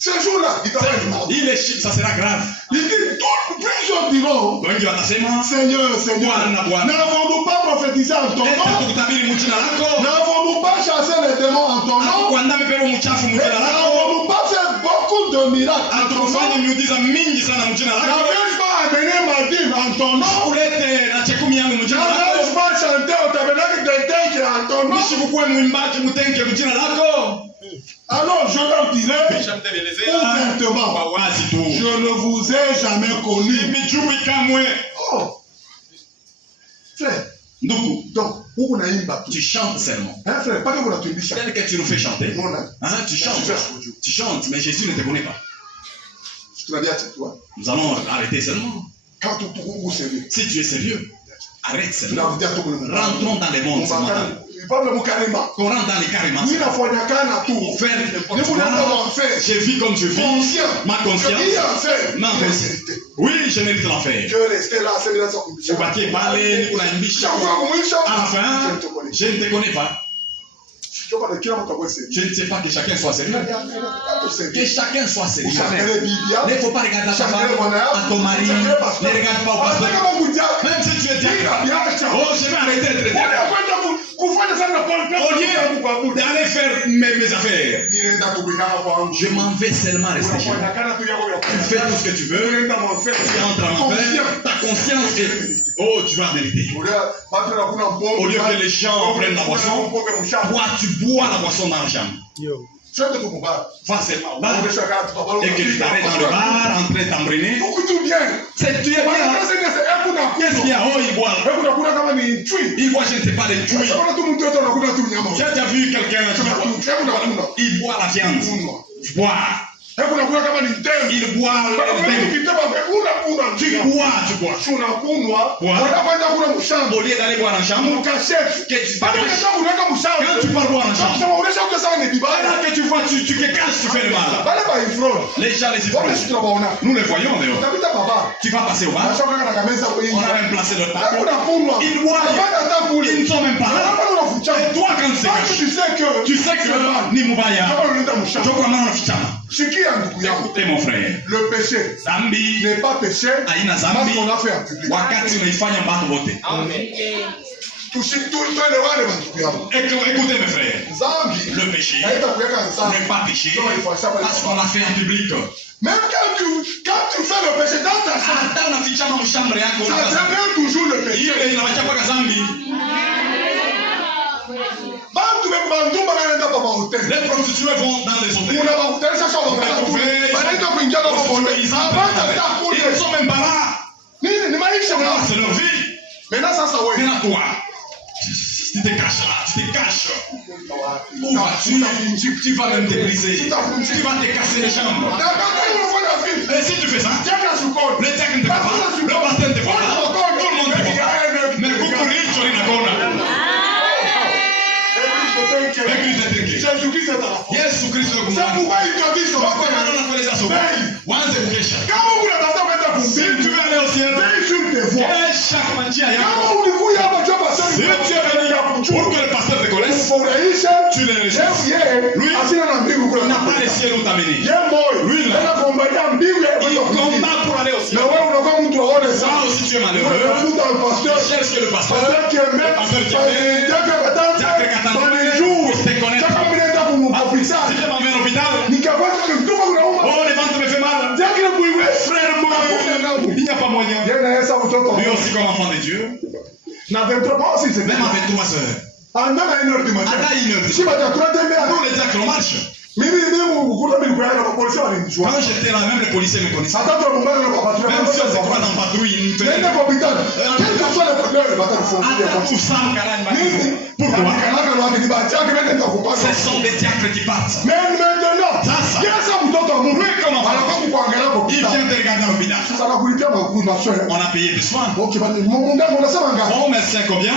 Ce jour-là, il est chic, ça sera grave. Il dit, plusieurs diront, Seigneur, Seigneur, n'avons-nous pas prophétisé en ton nom? N'avons-nous pas chassé les démons en ton nom? N'avons-nous pas fait beaucoup de miracles en ton nom? N'avais-je pas amené ma dîme en ton nom? N'avais-je pas chanté au tabernacle de Tenke en ton nom? Alors je leur dirai ouvertement, je ne vous ai jamais connu. Oh, frère, donc, tu chantes seulement. Hein, frère, pas que vous l'avez dit. Tel que tu nous fais chanter, hein, tu chantes, mais Jésus ne te connaît pas. Nous allons arrêter seulement. Si tu es sérieux, arrête seulement. Rentrons dans les mondes. Qu'on rentre dans les carrément. Je vis comme je vis. Ma conscience. Oui, je mérite l'enfer. À la fin, je ne te connais pas. Je ne sais pas que chacun soit sérieux. Que chacun soit sérieux. Il ne faut pas regarder à ta femme, à ton mari. Ne regarde pas au pasteur. Même si tu es diacre. Oh, je vais arrêter d'être diacre. Au lieu d'aller faire mes affaires, je m'en vais seulement rester chez moi. Tu fais tout ce que tu veux. Tu entres en enfer. Ta conscience est... Oh, tu vas mériter. Au lieu que les gens prennent la boisson, toi tu bois la boisson dans la chambre. Forcément. Et que tu t'arrêtes dans le bar, en train d'embriner. C'est tu es bien. Qu'est-ce qu'il y a? Oh, il boit. Il boit, je ne sais pas, les tuiles. Tu as déjà vu quelqu'un qui boit? Il boit la viande. Bois. Il boit le tu bois. Au lieu d'aller boire en chambre, quand tu pars boire en chambre, là que tu vois, tu te caches, tu fais le mal. Les gens les hypocrites, nous les voyons d'ailleurs. Tu vas passer au bar, on a même placé le table. Ils boivent, ils ne sont même pas là. Et toi quand tu sais que ni Moubaya, je crois dans le fichama. Écoutez mon frère, le péché Zambi n'est pas péché parce qu'on a fait en public. Écoutez mes frères, le péché n'est pas péché parce qu'on l'a fait en public. Même quand tu fais le péché dans ta chambre, ça devient toujours le péché. Les prostituées vont dans les hôtels. Ils ne sont même pas là. C'est leur vie. Maintenant, toi, tu te caches là, tu te caches. Où vas-tu? Tu vas même te briser. Tu vas te casser les jambes. Et si tu fais ça, le diacre ne te voit pas, le pasteur ne te voit pas, tout le monde te voit pas. Mais beaucoup de riches sont là. Jésus-Christ est à la fois. C'est pourquoi il te dit ce matin. Si tu veux aller au ciel, chaque matin, si tu es venu pour que le pasteur te connaisse, tu le recherches. Lui, il n'a pas les ciels où t'amener. Lui, il combat pour aller au ciel. Toi aussi, tu es malheureux. Cherche que le pasteur qui aime, si je m'en vais à l'hôpital, oh, les ventres me fait mal. Frère, il n'y a pas moyen. Lui aussi comme enfant de Dieu. Même avec 3 sœurs. Même à 1h du matin. À 1h du matin. Nous les diacres, on marche. Quand j'étais là, même les policiers me connaissaient. Même si on se croit dans patrouille, ils me faisaient. Pourquoi? Ce sont des diacres qui partent. Mais maintenant, Mungu. Lui comme enfant. Anakuwa kukuangalia kwa Il kitanda. vient te regarder à l'hôpital. Sasa anakulipia ma soeur. On a payé des soins. Okay, bali Mungu unasema ngapi? Bon médecin combien?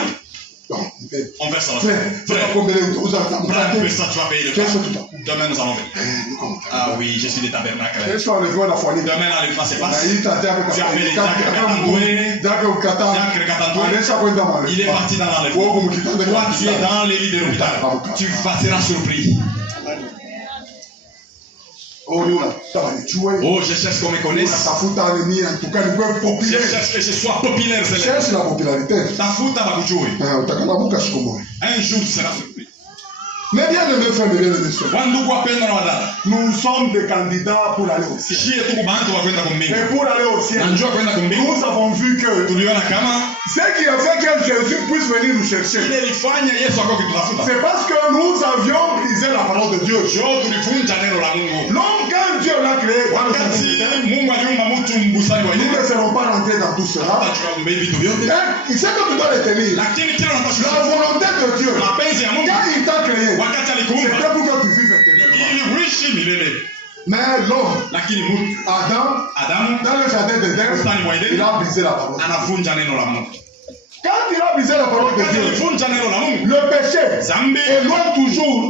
On verse ça. Frère, prends un peu ça, tu vas payer le temps. Demain nous allons venir. Ah oui, je suis des tabernacles. Demain l'enlèvement c'est passé. Tu appelles les Diacre Katandoué. Il est parti dans l'enlèvement. Toi tu es dans les lits de l'hôpital. Tu seras surpris. Oh, je cherche qu'on me connaisse. Je cherche que je sois populaire. Cherche la popularité. Un jour tu seras surpris. Mais bien aimé frère, bien aimé soeur. Nous sommes des candidats pour aller au ciel. Et pour aller au ciel, nous avons vu que ce qui a fait que Jésus puisse venir nous chercher, c'est parce que nous avions brisé la parole de Dieu. L'homme, quand Dieu l'a créé, nous ne serons pas rentrés dans tout cela. Il sait que tu dois les tenir. La volonté de Dieu, quand il t'a créé, c'était pour que tu vives éternellement. Mais l'homme, Adam, dans le jardin d'Éden, il a brisé la parole. Quand il a brisé la parole de Dieu, le péché éloigne toujours.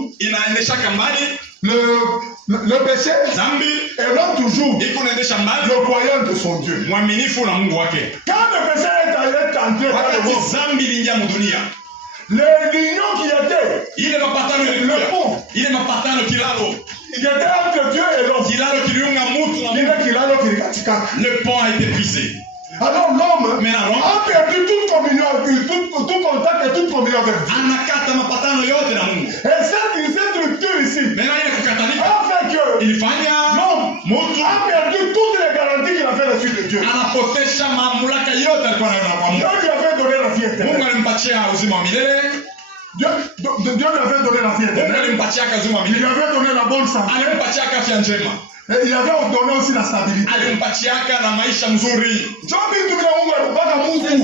Le péché éloigne toujours le croyant de son Dieu. Quand le péché est allé tenter par le monde, l'union qui était, le pont, il était entre Dieu et l'homme. Le pont a été brisé. Alors l'homme a perdu toute communion, tout contact et toute communion avec Dieu. Et cette structure ici a fait que l'homme a perdu toutes les garanties qu'il avait reçues de Dieu. Dieu lui avait donné la vie éternelle. Dieu lui avait donné la vie éternelle. Il lui avait donné la bonne santé. Et il avait donné aussi la stabilité.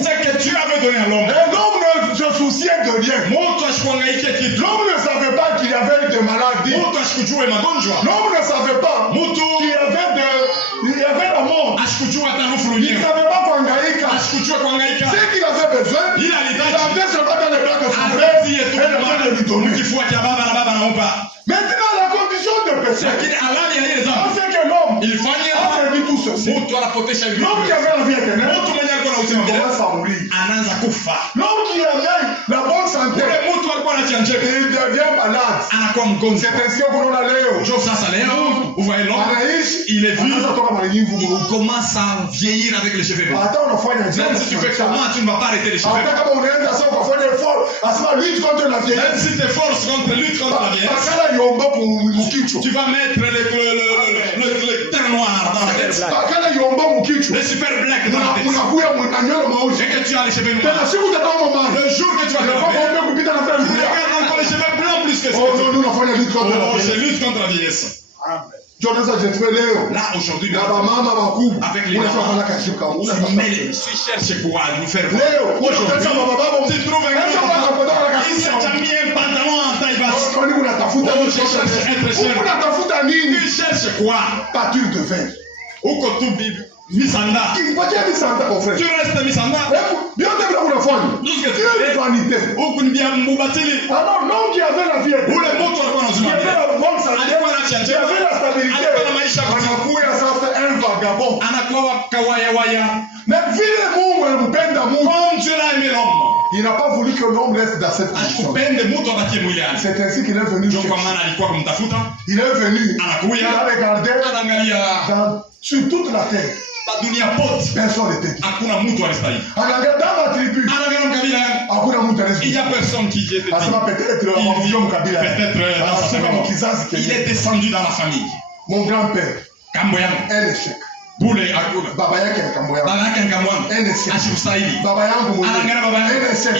C'est que Dieu avait donné à l'homme. Et l'homme ne se souciait de rien. L'homme ne savait pas qu'il y avait des maladies. L'homme ne savait pas qu'il y avait la mort. Il ne savait pas qu'Angaïka. Ce qu'il avait besoin, il avait seulement dans les bras de son père et le bras de lui donner. Maintenant, la condition de péché a fait que l'homme a perdu tout ceci. L'homme qui avait la vie éternelle commence à mourir. L'homme qui avait la bonne santé, il devient malade. C'est ainsi qu'on a Léo. Vous voyez l'homme, il est vieux, il commence à vieillir avec les cheveux blancs. Même si tu fais comment, tu ne vas pas arrêter les cheveux blancs. Même si tu forces contre lutte contre la vieillesse, tu vas mettre le teint noir dans la tête, le super black dans la tête, et que tu as les cheveux noirs. Le jour que tu vas te lever, tu regardes encore les cheveux blancs plus que ça. Oh, je lutte contre la vieillesse. Là aujourd'hui, avec les mamans, tu cherches quoi nous faire voir. Aujourd'hui, tu trouves un gars, il s'est mis un pantalon en taille basse. Tu cherches être cher. Tu cherches quoi? Pâture de verre. Où que tu vis? Misanda. Tu restes Misanda. Tout ce que tu fais. Alors l'homme qui avait la vie qui avait la bonne santé, qui avait la stabilité, anakuya sasa un vagabond. Mais comme Dieu l'a aimé l'homme, il n'a pas voulu que l'homme reste dans cette position. C'est ainsi qu'il est venu. Il est venu. Il a regardé sur toute la terre. Personne n'était. Dans ma tribu, il n'y a personne qui était. Peut-être il est descendu dans la famille. Mon grand-père, un échec. Baba yake Kamboya. Un échec. Baba yangu un échec.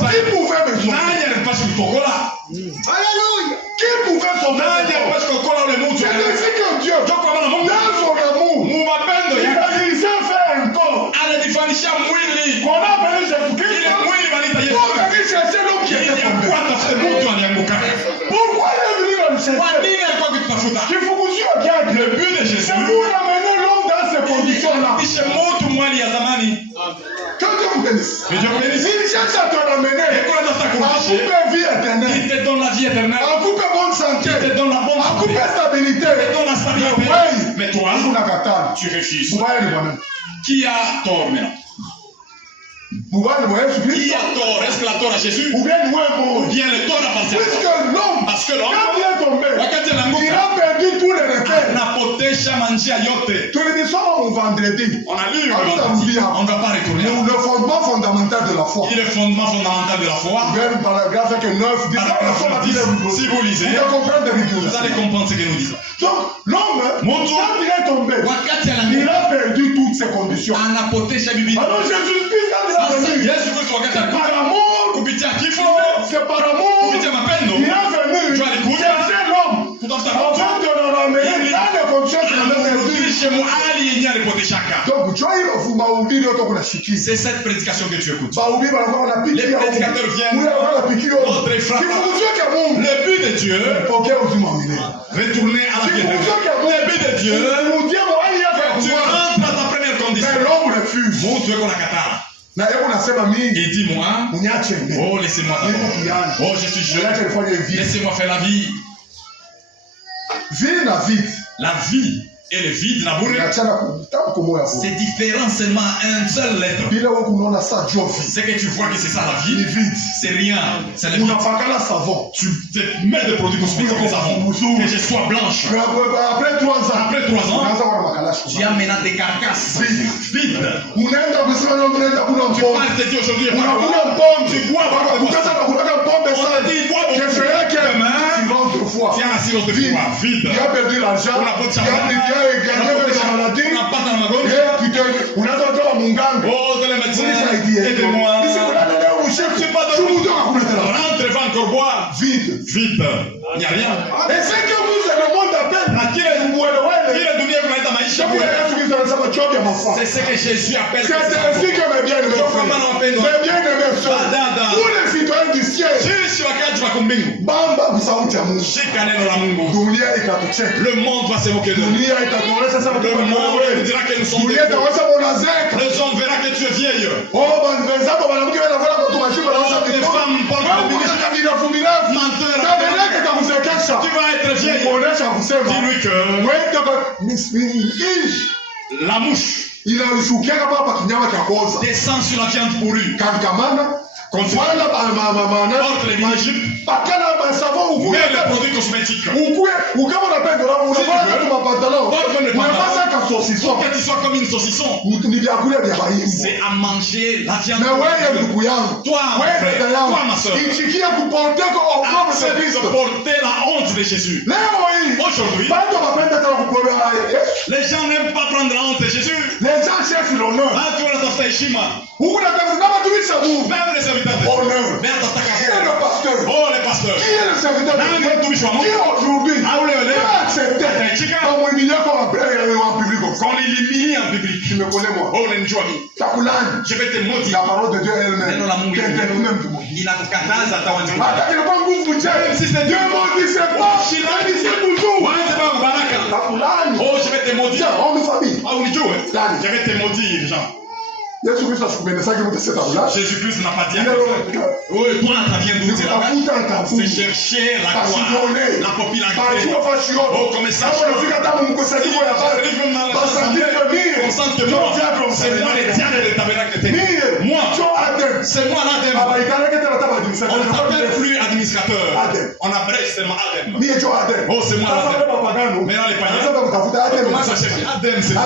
Qui pouvait me sauver? Alléluia. Qui pouvait sauver? C'est que Dieu, dans son amour, il s'est fait un corps qu'on a appelé Jésus-Christ pour venir chercher l'homme qui était tombé. Pourquoi il est venu dans le chercher? Kifukuzio kyake. Le but de Jésus. C'est pour amener l'homme dans ces conditions-là. Que Dieu vous bénisse. Il cherche à te ramener. À couper vie éternelle. Il te donne la vie éternelle. À couper bonne santé. Il te donne la bonne santé. À couper stabilité. Il te donne la stabilité. Mais toi, tu refuses. Qui a tort maintenant? Qui a tort? Est-ce que la tort à Jésus? Ou bien le tort appartient? Parce que l'homme, wakati anaanguka, il a perdu tous les repères. Anapotesha manjia yote. Tulinisoma mon vendredi. On a lu, on ne va pas retourner. Le fondement fondamental de la foi. Il est le fondement fondamental de la foi. Paragraphe 9, 10. Si vous lisez, vous allez comprendre ce que nous disons. Donc, l'homme, quand il est tombé, il a perdu toutes ses conditions. Alors Jésus-Christ, quand il est venu, c'est par amour, c'est par amour, il est venu chercher l'homme afin de le ramener dans les conditions qu'il avait perdues. Donc, c'est cette prédication que tu écoutes. Les prédicateurs viennent. Notre frère. Le but de Dieu, retourner à la vie. Le but de Dieu, tu rentres dans ta première condition. Mais l'homme refuse. Mon Dieu, qu'on a kataa. Et dis-moi, oh laissez-moi d'abord. Oh je suis jeune, laissez-moi faire la vie. La vie et le vide, c'est différent seulement à un seul lettre. C'est que tu vois que c'est ça la vie. C'est rien. C'est le vide. Tu te mets des produits cosmétiques de savon. Que je sois blanche. Après 3 ans, tu as maintenant des carcasses vides. Tu parles, te dis aujourd'hui, tu bois. On te dit, bois beaucoup. Tu as la silence de foi vide. Tu as perdu l'argent. Tu as gagné la maladie. On a donné à mon gang. Oh, de la médecine. Aidez-moi. Rentre, va encore boire. Vide. Il n'y a rien. Et c'est que vous, c'est le monde appelle. C'est ce que Jésus appelle. C'est ainsi que mes bien-aimés frères, tous les citoyens du ciel, Bamba kusauti Mungu. Dunia itatucheka. Le monde va se moquer de nous. Dunia itatuonesha sana le monde dira que nous sommes vieux. Dunia itaonyesha bonazeka. Les hommes verront que tu es vieille. Oh, wenzako wanamke wanavala kwa tumashiba na wasa les femmes portent menteur. Tabeleke kamuzekesha. Tu vas être vieille. Muonesha kusema. Dis-lui que la mouche inashukia hapa kinyama cha koza. Descend sur la viande pourrie. Kankamana. Voilà porte les mini-jupes. Mais les produits cosmétiques. Pour que tu sois comme une saucisson. C'est à manger la viande. Toi, ma soeur, accepte de porter la honte de Jésus. Aujourd'hui, les gens n'aiment pas prendre la honte de Jésus. Les gens cherchent l'honneur. Même les serviteurs. Honneur. Qui est le pasteur? Oh, les pasteurs. Qui est le serviteur? Qui aujourd'hui a accepté qu'on l'humilie en public? Tu me connais moi. Oh, je vais te maudire. La parole de Dieu elle-même. Si c'est Dieu maudit, c'est pas. Il c'est toujours. Oh, je vais te maudire. On nous famille. Je vais te maudire, Jean. Jésus-Christ n'a pas dit à personne. Oui, toi, t'as bien douté là. C'est chercher la gloire, la popularité. Oh, comme ça. C'est moi le diable de tabernacle de ténèbres. Moi, c'est moi l'Adem. On ne s'appelle plus administrateur. On abrège seulement Adem. Oh, c'est moi l'Adem. Maintenant les païens. Comment ça cherche Adem, c'est quoi?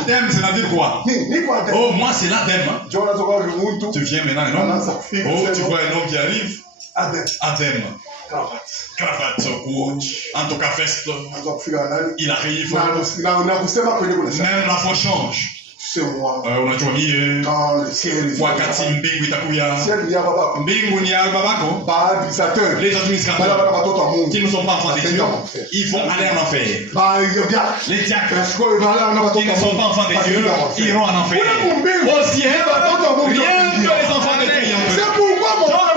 Adem, c'est-à-dire quoi? Oh, moi c'est l'Adem. Tu viens maintenant, non? Oh, tu vois un homme qui arrive. Adem. Cravate, en tout cas veste. Il arrive. Même la voix change. Unajua mie wakati mbingu itakuya, mbingu ni ya babako, les administrateurs qui ne sont pas enfants de Dieu, ils vont aller en enfer. Les diacres qui ne sont pas enfants de Dieu iront en enfer. Au ciel, rien que les enfants de Dieu. C'est pourquoi mon frère,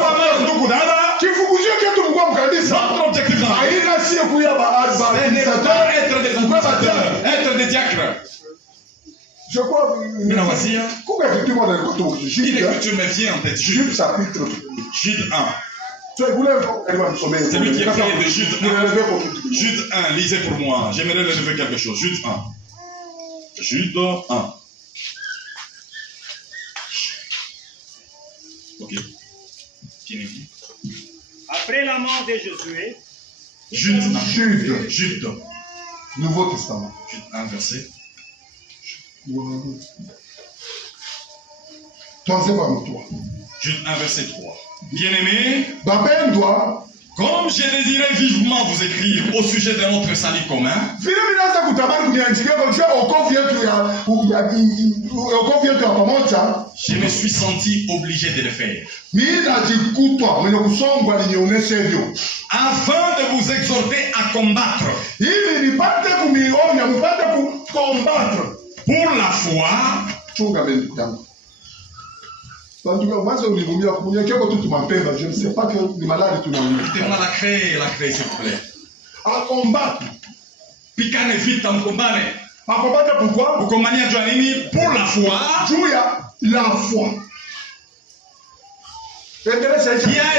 notre objectif dans la vie, ce Je crois que il l'écriture me vient en tête. Jude chapitre Jude 1. C'est lui qui est créé de Jude 1. Jude 1, lisez pour moi. J'aimerais relever quelque chose. Jude 1. Jude 1. Ok. Après la mort de Josué. Jude. Nouveau Testament. Jude 1, verset. Jude 1, verset 3. Bien-aimés, comme j'ai désiré vivement vous écrire au sujet de notre salut commun, je me suis senti obligé de le faire. Afin de vous exhorter à combattre pour la foi. Je ne sais pas que les malades tout le monde. La créer, s'il vous plaît. À combattre. Picane vite en combat. À combattre pourquoi? Pour la foi. La foi. Qui a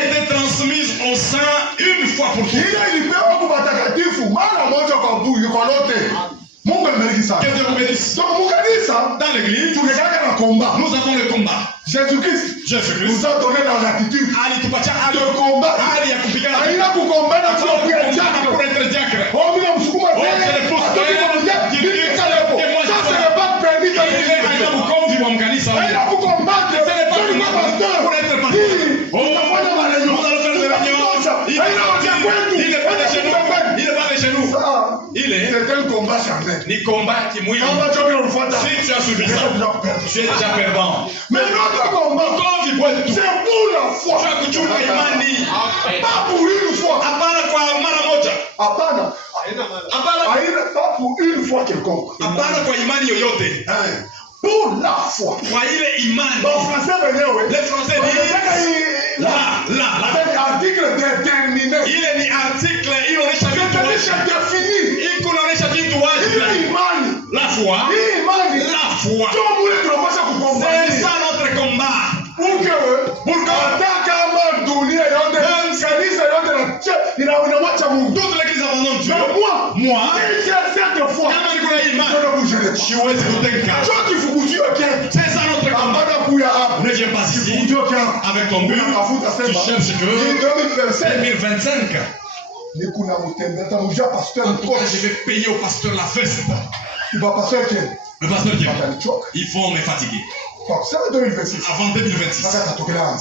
été transmise au sein une fois pour toutes. Que Dieu vous bénisse. Dans l'église, nous avons le combat. Jésus-Christ nous a donné la latitude de combattre. Pour être diacre. Ça, ce n'est pas permis. Pour combattre. Ce n'est pas pasteur. Pour être pasteur. Il n'est pas de chez nous. C'est un combat charnel. Ni combat qui mouille. Si tu as suivi ça, tu es déjà perdant. Mais notre combat, c'est pour la foi. Pas pour une fois. Pas pour une fois quelconque. Pour la foi. En français, les Français disent article déterminé. Il est article, il en est chapitre. La foi. La foi. C'est ça notre combat. Pour que toute l'église abandonne Dieu. Moi, cette foi, c'est ça notre combat. Ne viens pas ici avec ton but. Tu cherches que 2025. En tout cas, je vais payer au pasteur la feste. Le pasteur qui ils vont me fatiguer. Avant 2026. En tout cas,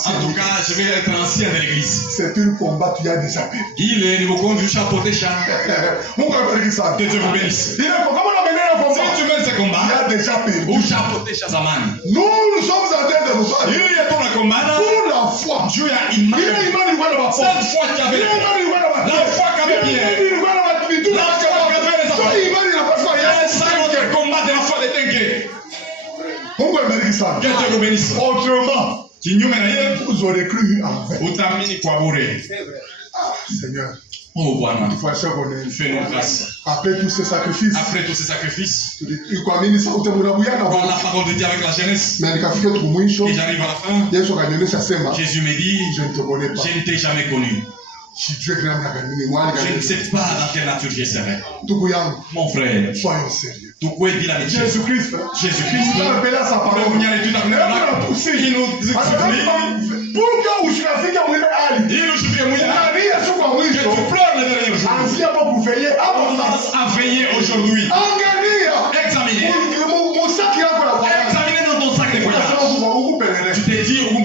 je vais être ancien de l'église. C'est un combat qui a déjà perdu. Il est niveau du chapeau des chats. Que Dieu vous bénisse. Si tu mènes ce combat, il a déjà perdu. Au chapeau des chats Zaman. Nous sommes en train de nous battre. Il y a pour le combat. Pour la foi. Dieu a imagé. Cette foi qui avait la foi qui avait bien. La foi qui avait les affaires. C'est ça notre combat de la foi des Tengue. Que Dieu vous bénisse. Autrement, vous aurez cru en fait. Seigneur. Oh, Bwana. Fais-nous grâce. Après tous ces sacrifices. Voir la parole de Dieu avec la jeunesse. Et j'arrive à la fin. Jésus me dit, je ne t'ai jamais connu. Je ne sais pas dans quelle nature je serai. Mon frère, soyons sérieux. Jésus-Christ. Il nous à veiller aujourd'hui. Examiner. Examiner dans ton sac de voyage. Tu t'es dit, où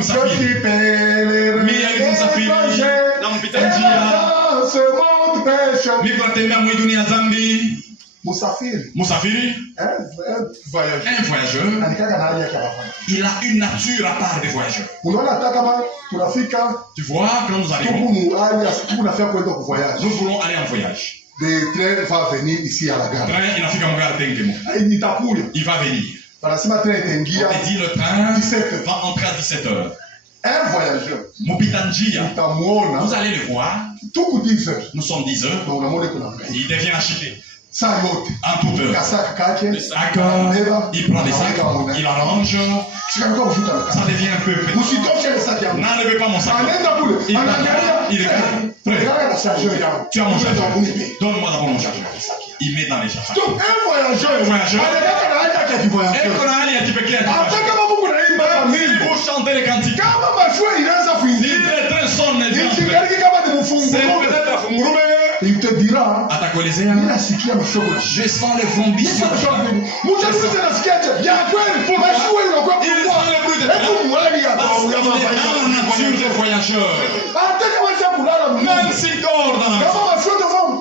Moussafiri. Moussafiri, un voyageur, il a une nature à part des voyageurs. Tu vois, quand nous arrivons, nous voulons aller en voyage. Le train va venir ici à la gare. Il va venir. On te dit le train va entrer à 17h. Un voyageur, vous allez le voir. Nous sommes 10 heures. Il devient acheté. En toute heure. Le sac, il prend des sacs, il arrange. Ça devient un peu petit. N'enlevez pas mon sac. Il regarde. Tu as mon chargeur. Donne-moi d'abord mon chargeur. Il met dans les chargeurs. Un voyageur. Vous chantez les cantiques. Si le train sonne, il te dira, je sens les vrombissements. Il est voyageur. Même s'il dort dans la maison. Si le train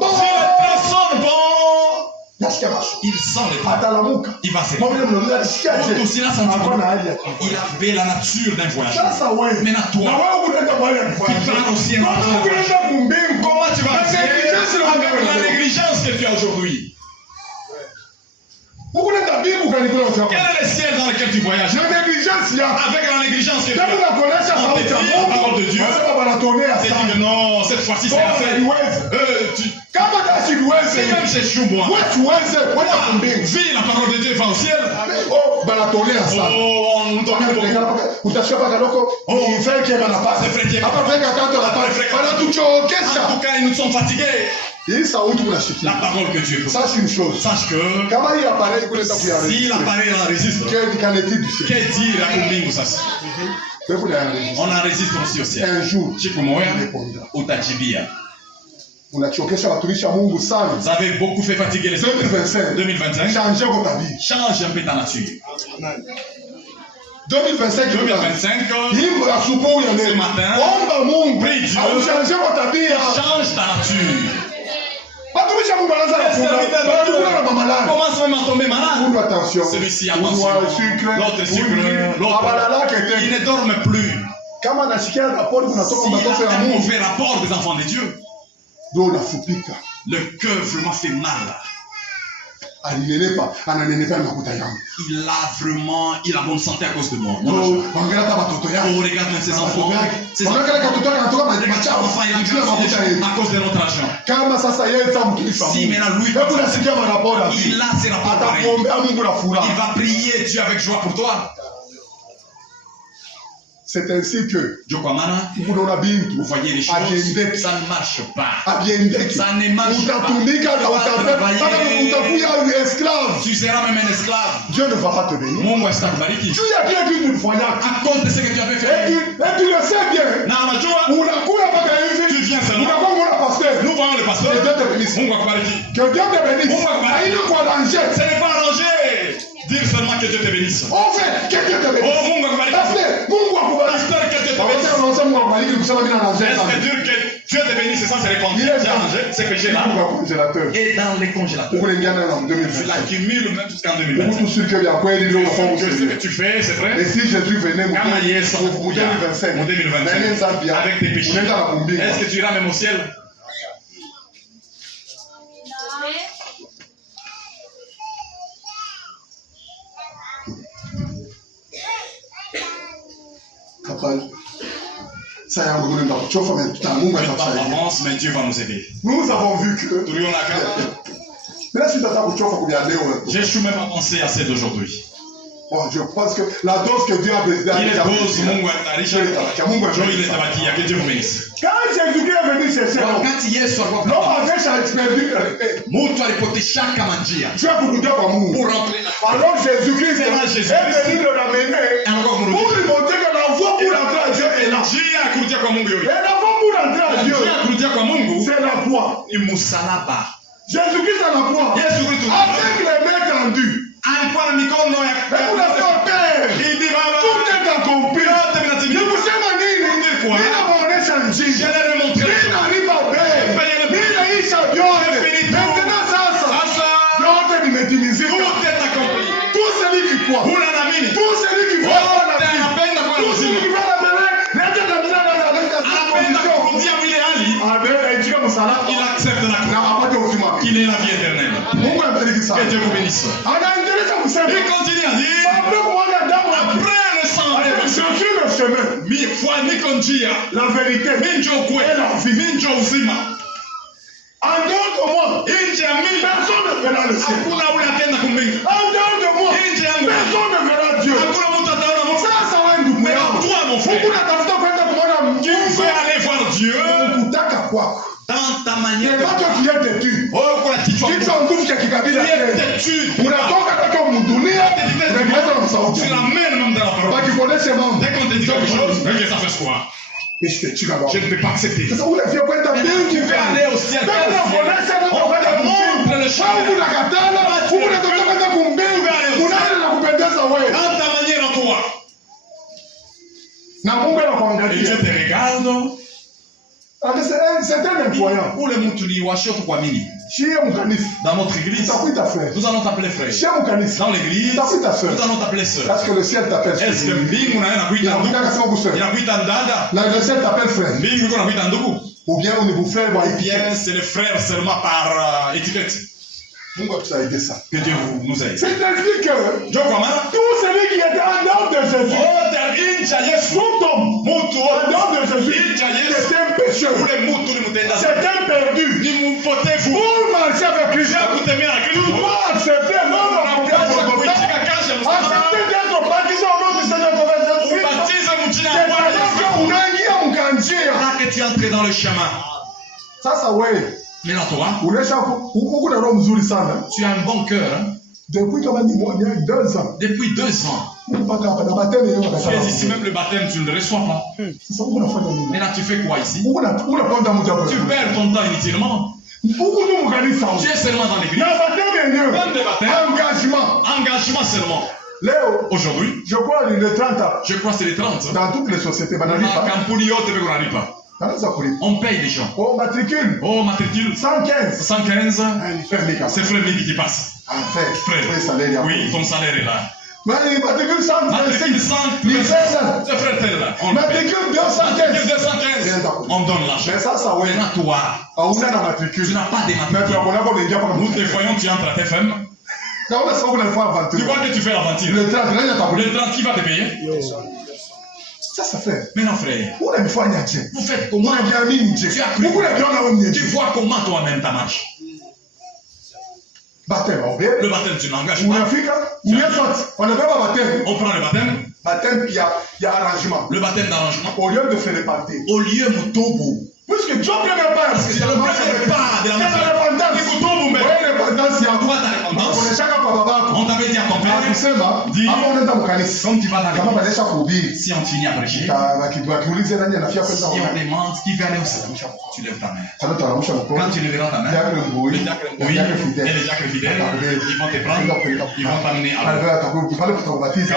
sonne bon, il sent les trains. Il va se il avait la nature d'un voyageur. Maintenant toi, tu prends aussi un voyageur. Comment tu vas avec la négligence que tu as aujourd'hui? Quel est le ciel dans lequel tu voyages? Avec la négligence que tu as. On te dit la parole de Dieu. Tu dis que non, cette fois-ci c'est la fête. C'est même chez Choubois. Si la parole de Dieu va au ciel. En tout cas, ils nous sont fatigués. La parole que Dieu veut. Sache une chose. Sache que si l'appareil résiste, qu'est dire à combien ça? On enregistre aussi au ciel. Un jour, utajibia. Vous avez beaucoup fait fatiguer les autres. 2025. Change un peu ta nature. 2025, ce matin, prie Dieu, change ta nature. Commence même à tomber malade. Celui-ci, attention. L'autre sucre, l'autre, il ne dorment plus. S'il y a un mauvais rapport des enfants de Dieu, le cœur vraiment fait mal. Il a bonne santé à cause de moi. On regarde même ses enfants. Ses enfants, à cause de notre argent. Si maintenant lui, il a ses rapports pareils. Il va prier Dieu avec joie pour toi. C'est ainsi que vous voyez les choses, ça ne marche pas. Ça ne marche pas. Tu seras même un esclave. Dieu ne va pas te bénir. À cause de ce que tu avais fait. Et tu le sais bien. Tu viens seulement. Nous voyons le pasteur. Que Dieu te bénisse. Ce n'est pas arrangé. Dire seulement que Dieu te bénisse. On fait que Dieu te bénisse. Pasteur, que Dieu te bénisse. Est-ce que dire que Dieu te bénisse sans se repentir, c'est péché-là. Et dans les congélateurs. Je l'accumule même jusqu'en 2025. Ce que tu fais, c'est vrai. Et si Jésus venait en 2025 avec tes péchés, est-ce que tu iras même au ciel? Mais Dieu va nous aider. Nous avons vu que j'ai même à penser à celle d'aujourd'hui. Bon, je pense que la dose que Dieu a décidé. Que Dieu vous bénisse. Quand Jésus-Christ est venu chercher l'homme avait perdu pour rentrer. Alors Jésus-Christ est venu le ramener pour lui montrer que la voie pour rentrer à Dieu est là. Et la voie pour rentrer à Dieu, c'est la croix. Jésus-Christ est la croix. Avec les mains tendues. Et vous l'avez au Père. Tout est accompli. Ne vous aimez ni n'a changé. Je l'ai remontré. Ni n'arrive à Père. Ni n'a champion. Maintenant ça. L'autre est utilisé. Tout est accompli. Tout celui qui croit. Tout celui qui voit la vie. Tout celui qui voit la il accepte la croix. Il est la vie éternelle. Que Dieu vous bénisse. Il continue à dire après le sang, je suis le chemin, la vérité et la vie. En dehors de moi, personne ne verra le ciel. En dehors de moi, personne ne verra Dieu. Ça va être du tu veux aller voir Dieu dans ta manière de tu l'amènes même dans la parole. Dès qu'on te dit quelque chose, que ça fait quoi? Je ne peux pas accepter. Tu veux aller au ciel. On te montre le chemin. Dans ta manière à toi. Et Dieu te regarde. C'est un incroyant. Pour les moutoulis, dans notre église, nous allons t'appeler frère. Dans l'église, nous allons t'appeler sœur. Parce que le ciel t'appelle frère. Est-ce que Mbingu le ciel t'appelle frère. Ou bien on est vous frère, c'est le frère seulement par étiquette. Pourquoi ça a été ça? Que Dieu nous aide. C'est ainsi que tout celui qui était en dehors de Jésus, en dehors de Jésus, c'était un pécheur, c'était un perdu. Pour marcher avec Christ, tu dois accepter accepter d'être baptisé au nom du Seigneur Jésus-Christ. Que tu entres dans le chemin. Ça, ouais. Mais là, toi, tu as un bon cœur. Hein? Depuis 2 ans. Depuis 2 ans. Tu es ici, même le baptême, tu ne le reçois pas. Mais là, tu fais quoi ici? Tu perds ton temps inutilement. Tu es seulement dans l'église. Même de baptême. Engagement seulement. Léo, aujourd'hui, je crois le 30. Je crois que c'est les 30. Dans toutes les sociétés, on paye les gens. Oh, matricule. 115. 115. C'est frère Miki qui passe. Ah, frère. Oui, ton salaire est là. Matricule 135. C'est frère tel là. Matricule 215. On donne l'argent. Mais ça, ouais. Maintenant, toi, tu n'as pas de matricule. Nous te voyons, tu entres à TFM. Tu vois que tu fais l'aventure. Le 30, qui va te payer? Ça fait. Maintenant, frère, vous faites comment? Tu vois comment toi-même ta marche? Le baptême, tu n'engages pas. On prend le baptême. Il y a arrangement. Le baptême d'arrangement. Au lieu de faire les parties. Au lieu de tobo. Puisque Dieu ne peut pas. Parce que c'est le premier pas de la mission. On t'avait dit à ton père. Dis, comme tu vas t'arrêter. Si on finit à prêcher. Si on demande qui vient aller au ciel, tu lèves ta main. Quand tu lèveras ta main, le diacre et les diacres fidèles, ils vont te prendre, ils vont t'amener à l'eau. Quand on va te baptiser,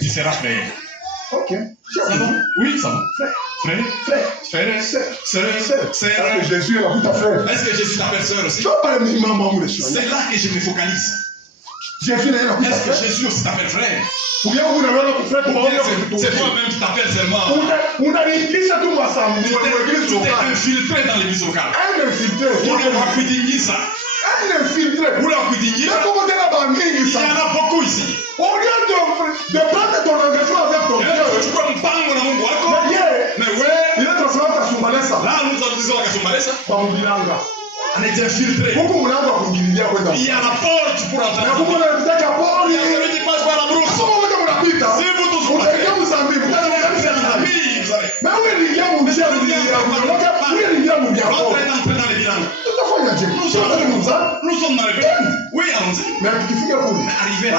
tu seras frère. Ok. Ça va? Oui, ça va. Frère. Jésus est ta frère. Est-ce que Jésus t'appelle sœur aussi? C'est là que je me focalise. Est-ce que Jésus aussi t'appelle frère? Ou bien c'est toi-même qui t'appelles seulement. Tu t'es infiltré dans l'église locale. Il y en a beaucoup ici. Au lieu de prendre ton engagement avec ton Dieu, mais il est transformé à Sumbalesa. Là, nous disons à Sumbalesa. On est infiltré. Il y a la porte pour entrer. Il y a celui qui passe par la brousse. Si vous tous vous l'avez. Mais où est l'India mon Dieu? L'autre est entré dans les villages. Nous sommes dans les villages. Oui, allons-y. Mais arrivé là.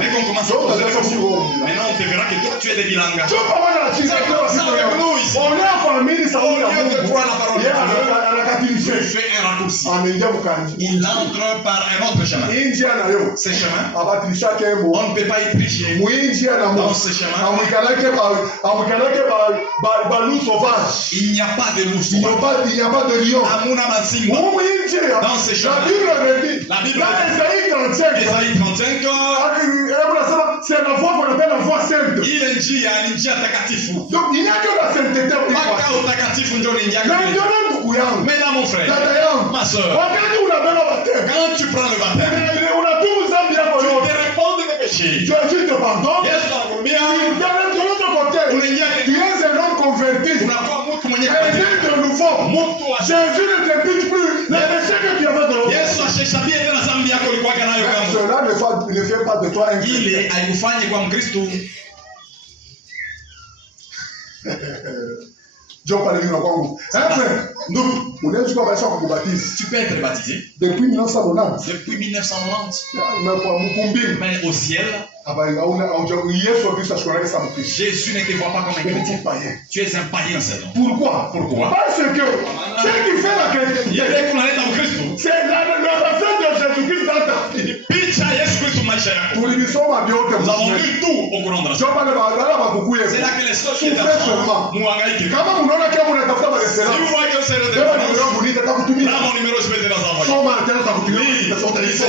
Dès qu'on commence à poser les questions. Maintenant, on te verra que toi, tu es des bilangas. On est en famille, ça au lieu de croire la parole. Il fait un raccourci. Il entre par un autre chemin. Ce chemin, on ne peut pas y tricher. Dans ce chemin, il n'y a pas de loup sauvage. Il n'y a pas de lion. Dans ce chemin, la Bible Esaïe 35, c'est la voix qu'on appelle la voix sainte. Donc il n'y a que la sainteté. Maintenant mon frère, ma soeur, quand tu prends le baptême, tu te réponds de tes péchés. Jésus te pardonne. De l'autre côté, tu es un homme converti. Un de nouveau. Jésus ne te pique plus les péchés que tu avais dans le monde. Cela ne fait pas de toi un chrétien. Dieu parle de nous. Tu peux être baptisé depuis 1990. depuis 1990. Mais au ciel, Jésus ne te voit pas comme un chrétien. Tu es un païen seulement. Pourquoi? Parce que ce qui fait la chrétienté, c'est la révélation de Jésus-Christ dans ta vie. Nous avons lu tout au courant de la semaine. C'est là que les seuls qui étaient ensemble nous engaillent. Si vous voyez que c'est le téléphone, là mon numéro, je vais te l'envoyer.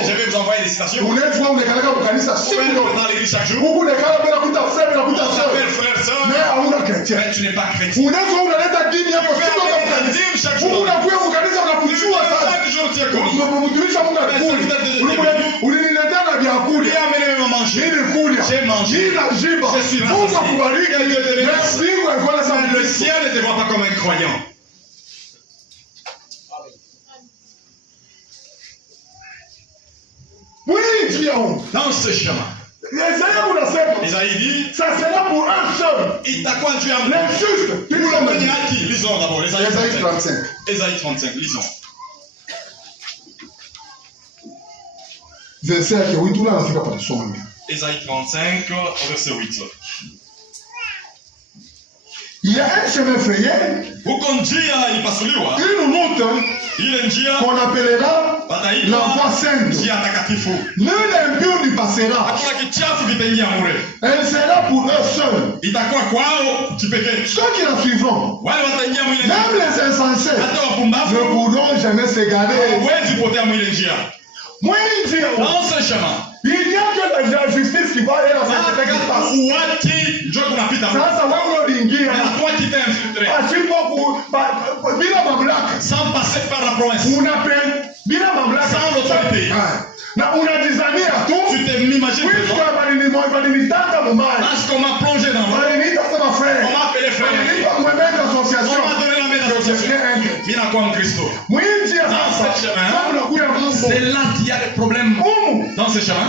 Je vais vous envoyer des citations. Vous pouvez être dans l'église chaque jour. On s'appelle frère, sœur, mais tu n'es pas chrétien. Tu fais la dîme chaque jour. Chaque jour tu es connu. Il a amené même à manger. J'ai mangé. Je suis rassasié. Le ciel ne te voit pas comme un croyant. Dans ce chemin, Isaïe dit, ça sera pour un seul. Il t'a quoi tu as les justes. Pour le venir à qui? Lisons d'abord. Isaïe 35. Isaïe 35, lisons. Isaïe 35, verset 8. Il y a un chemin frayé, une route qu'on appellera la voie sainte. Nul impur n'y passera. Elle sera pour eux seuls. Ceux qui la suivront, même les insensés, ne pourront jamais s'égarer. Dans ce chemin, il n'y a que la justice qui va aller dans cette toi qui t'es infiltré, sans passer par la promesse, sans l'autorité, tu t'es imagines qu'on m'a plongé dans l'eau, on m'a appelé frère, on m'a donné la main d'association, viens à quoi en Christ. Dans ce chemin, c'est là qu'il y a des problèmes. Dans ce chemin,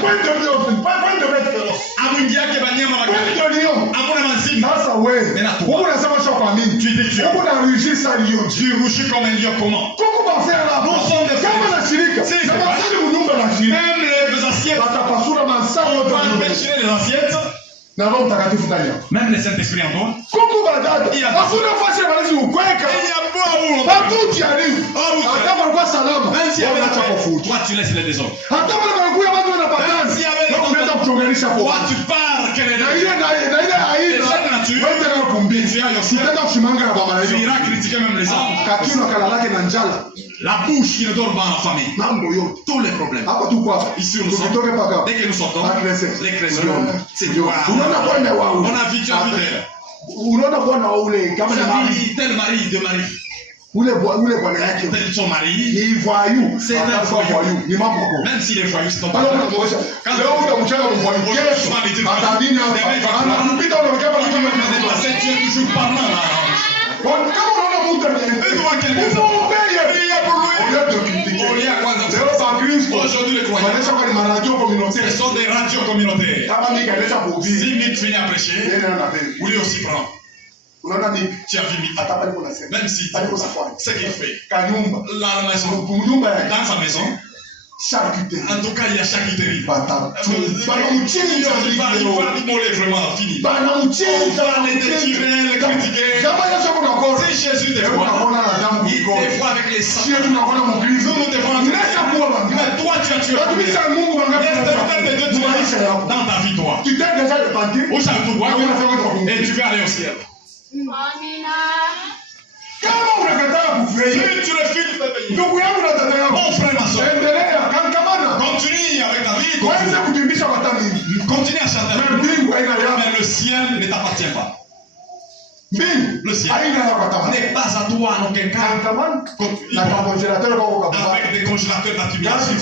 tu rougis comme un lion. Comment? Nous sommes des frères. Même les assiettes, on va pêcher les assiettes. Même les Saint-Esprit en toi. Il y a beau partout tu arrives. Même si toi tu laisses les désordres. Toi tu pars que les tu iras critiquer même les hommes. La bouche qui ne dort pas en famille. Tous les problèmes. Ici nous sommes. Dès que nous sortons, les chrétiens, c'est quoi? On a vu Dieu fidèle. Tel mari de mari. Tel son mari. C'est un voyou. Même s'il est voyou, c'est ton père. Quand tu es toujours parlant là. Aujourd'hui, les croyants, ce sont des radios communautaires. Si Mick finit à prêcher, vous lui aussi prend. Tu as vu Mick, même si ce qu'il fait, la maison, dans sa maison, en tout cas, il y a charcuterie. Il va l'immoler vraiment, fini. On va les déchirer, les critiquer. Si Jésus te voit, il te voit avec les sangs. Nous nous te voyons avec les sangs. Mais toi, tu as tué. Dans ta vie, toi. Tu t'es déjà repenti. Et tu vas aller au ciel. Si tu refuses de payer, mon frère, ma soeur, continue avec ta vie, continue à chanter, mais le ciel ne t'appartient pas. Le ciel n'est pas à toi en aucun cas. Avec des congélateurs d'accumulation.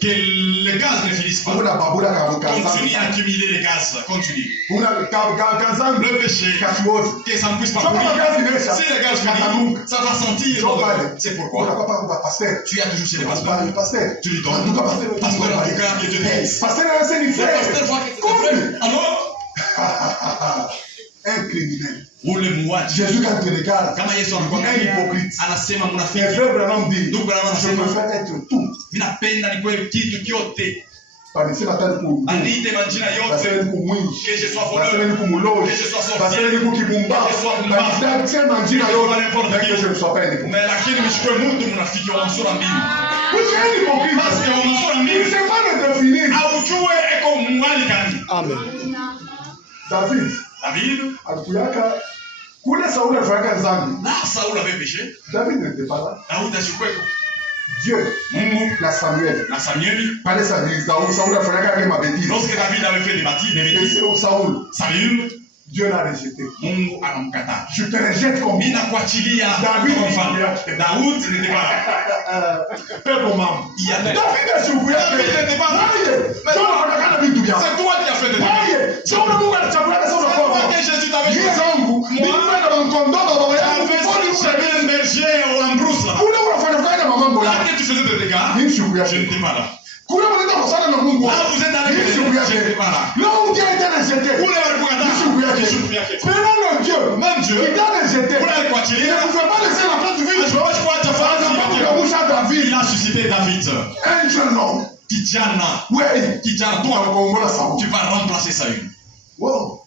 Que le gaz ne finisse pas. Continue à accumuler les gaz. Continue. Le péché, que ça ne puisse pas courir. Si le gaz finit, ça va sentir. C'est pourquoi tu as toujours chez les pasteurs. Tu lui donnes. Pasteur, en tout cas, il te dit. Pasteur voit que tu es frère. Alors, un criminel. Jésus quand tu regardes, un hypocrite, anasema munafiki. Ndugu Branham anasema être tout. Ninapenda nikuwe kitu kyote. Andite majina yote. Que je sois voleur, que je sois sorcier, que je sois pénible. Mais lakini mshikwe mtu mnafiki wa msura mbili. Parce que wa msura mbili haujue eko mwali gani. Amen. David alikuyaka kule Saul alifanya dhambi. Na Saul avait péché. David n'était pas là. David ashikweko. Dieu, Mungu na Samuel. Pale Saul alifanya kama mabetizi. Lorsque David avait fait des bêtises, Saül, Dieu l'a rejeté. Mungu anamkataa. Je te rejette comme mimi nakuachilia. David n'était pas là. Peuple maman. David n'était pas là. C'est toi qui as fait des bêtises. C'est Mungu alichagua sana kwa. Jésus t'avait choisi. Un berger au Ambrose là. Là que tu faisais des dégâts, je n'étais pas là. Là vous êtes dans l'église, je n'étais pas là. Même Dieu, il t'a rejeté. Il ne pouvait pas laisser la place du vide. Il a suscité David. Un jeune homme. Kijana. Toi, tu vas remplacer Saül. Wow.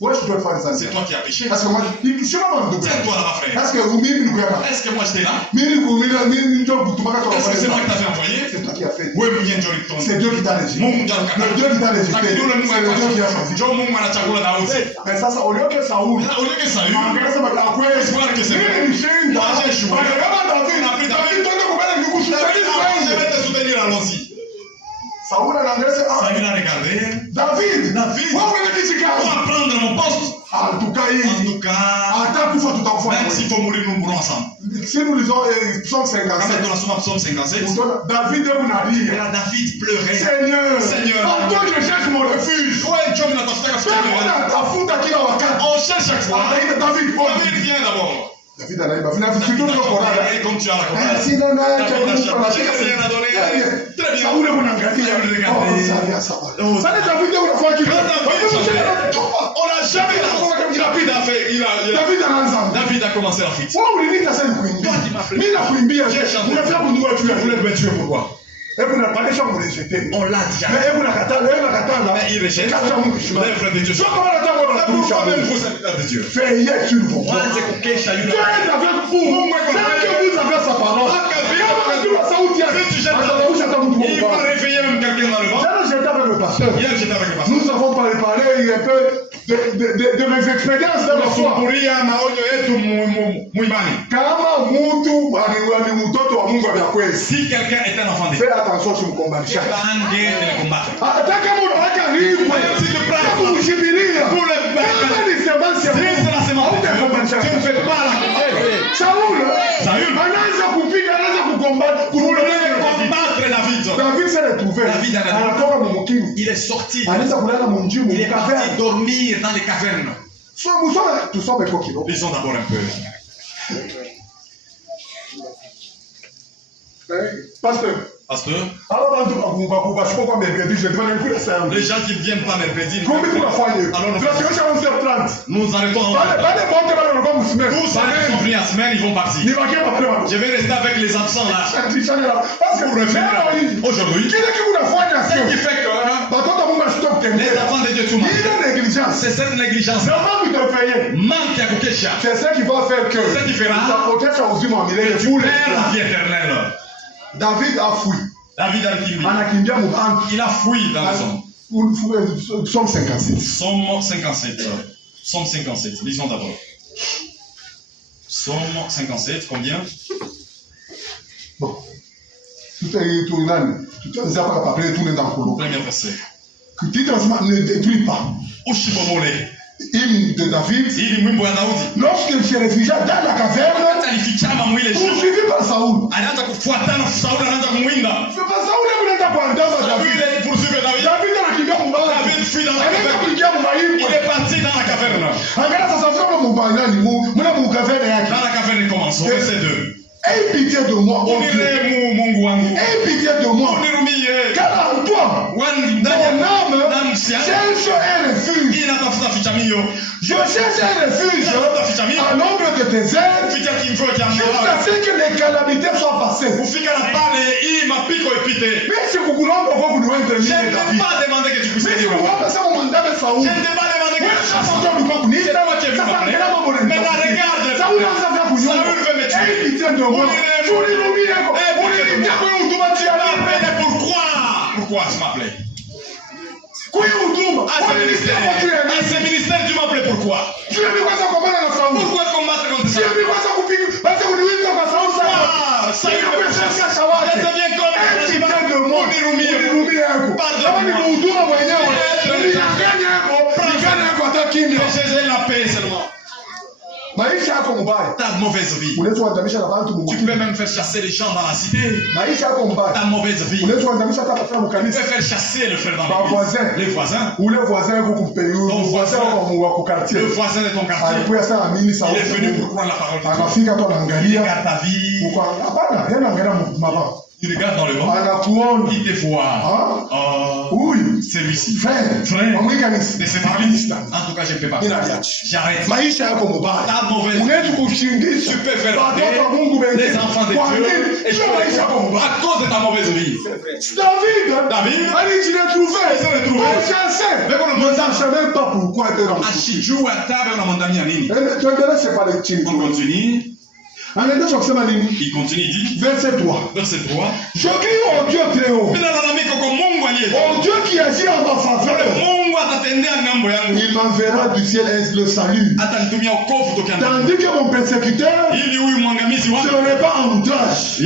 Ouais, je dois faire ça. C'est toi qui as péché. Parce que moi, c'est toi là, ma frère. Est-ce que moi j'étais là? Est-ce que c'est moi qui t'avais envoyé? C'est toi qui as fait. Oui, c'est Dieu qui t'a rejeté. Le Dieu qui t'a rejeté. C'est Dieu qui a choisi. Mais ça, au lieu que Saül, Saül a regardé. David. Pour prendre mon poste. En tout cas, même s'il faut mourir, nous mourrons ensemble. Si nous lisons Psaume 57, David pleurait. Seigneur, en toi je cherche mon refuge. On cherche chaque fois. David vient d'abord. David a dit, comme tu as la chorale. Très bien. On n'a jamais David a commencé la fuite. Pourquoi? On l'a déjà. Mais il rejette. L'œuvre de Dieu. Pourquoi même vous êtes de Dieu? Veillez sur vous. Dieu est avec vous. Dès que vous avez sa parole, il va réveiller même quelqu'un dans le vent. J'étais avec le pasteur. Nous avons parlé un peu de mes expériences dans la foi. Si quelqu'un est un enfant de Dieu, fais attention sur mon combat. C'est pas un guerre de le combattre. Tu ne fais pas la Saül, David s'est retrouvé. Il est sorti. Il est parti dormir dans les cavernes. Lisons d'abord un peu. Pasteur. Les gens qui ne viennent pas mercredi. Nous arrêtons en fait. Tous sont venus à semaine, ils vont partir. Je vais rester avec les absents là. Pour revenir aujourd'hui. Ce qui fait que les enfants de Dieu tout le c'est cette négligence. Manque à côté chat. C'est ça qui va faire que ce qui fera tu perds la vie éternelle. David a fui. David a fui. Il a fui dans la zone. Psaume 57. Psaume 57. Psaume 57. Lisons d'abord. Psaume 57, combien? Bon. Tout est tournant. Tout est tourné dans le colo. Premier verset. Que tu ne détruis pas. Ushibomole. hymne de David, lorsqu'il se réfugia dans la caverne, poursuivi par Saoul. C'est pas Saoul il est parti dans la caverne. Dans la caverne commence, verset 2. Aie pitié de moi, oh Dieu. Aie pitié de moi. Car en toi, mon âme cherche un refuge. Je cherche un refuge à l'ombre de tes ailes, jusqu'à ce que les calamités soient passées. Mais si vous voulez encore vous nous intervenir, je ne t'ai pas demandé que tu puisses dire. Je ne t'ai pas demandé que tu puisses dire. Mais regarde, Saoul veut me tuer. Aie pitié de moi. Pourquoi tu m'appelais? À ce ministère, tu m'appelais pourquoi? Pourquoi combattre contre ça? Ça devient comme j'ai la paix seulement. Ta mauvaise vie. Tu peux même faire chasser les gens dans la cité. Ta mauvaise vie. Tu peux faire chasser le frère dans l'église. Les voisins. Ou les voisins le voisin de ton quartier. Il est venu pour prendre la parole de Dieu. Il regarde ta vie. Il regarde dans le vent. Il te voit. Oui. Celui-ci. Frère. De cette famille. En tout cas, je ne peux pas. J'arrête. Ta mauvaise vie. Tu peux faire les enfants de Dieu. Et je à cause de ta mauvaise vie. David. Allez, tu l'as trouvé. Ne savais même pas pourquoi tu es dans le On continue. Il continue, il dit, verset 3. Je crie au Dieu très haut. Au Dieu qui agit en ma faveur. Il m'enverra du ciel le salut. Tandis que mon persécuteur se répand en outrage.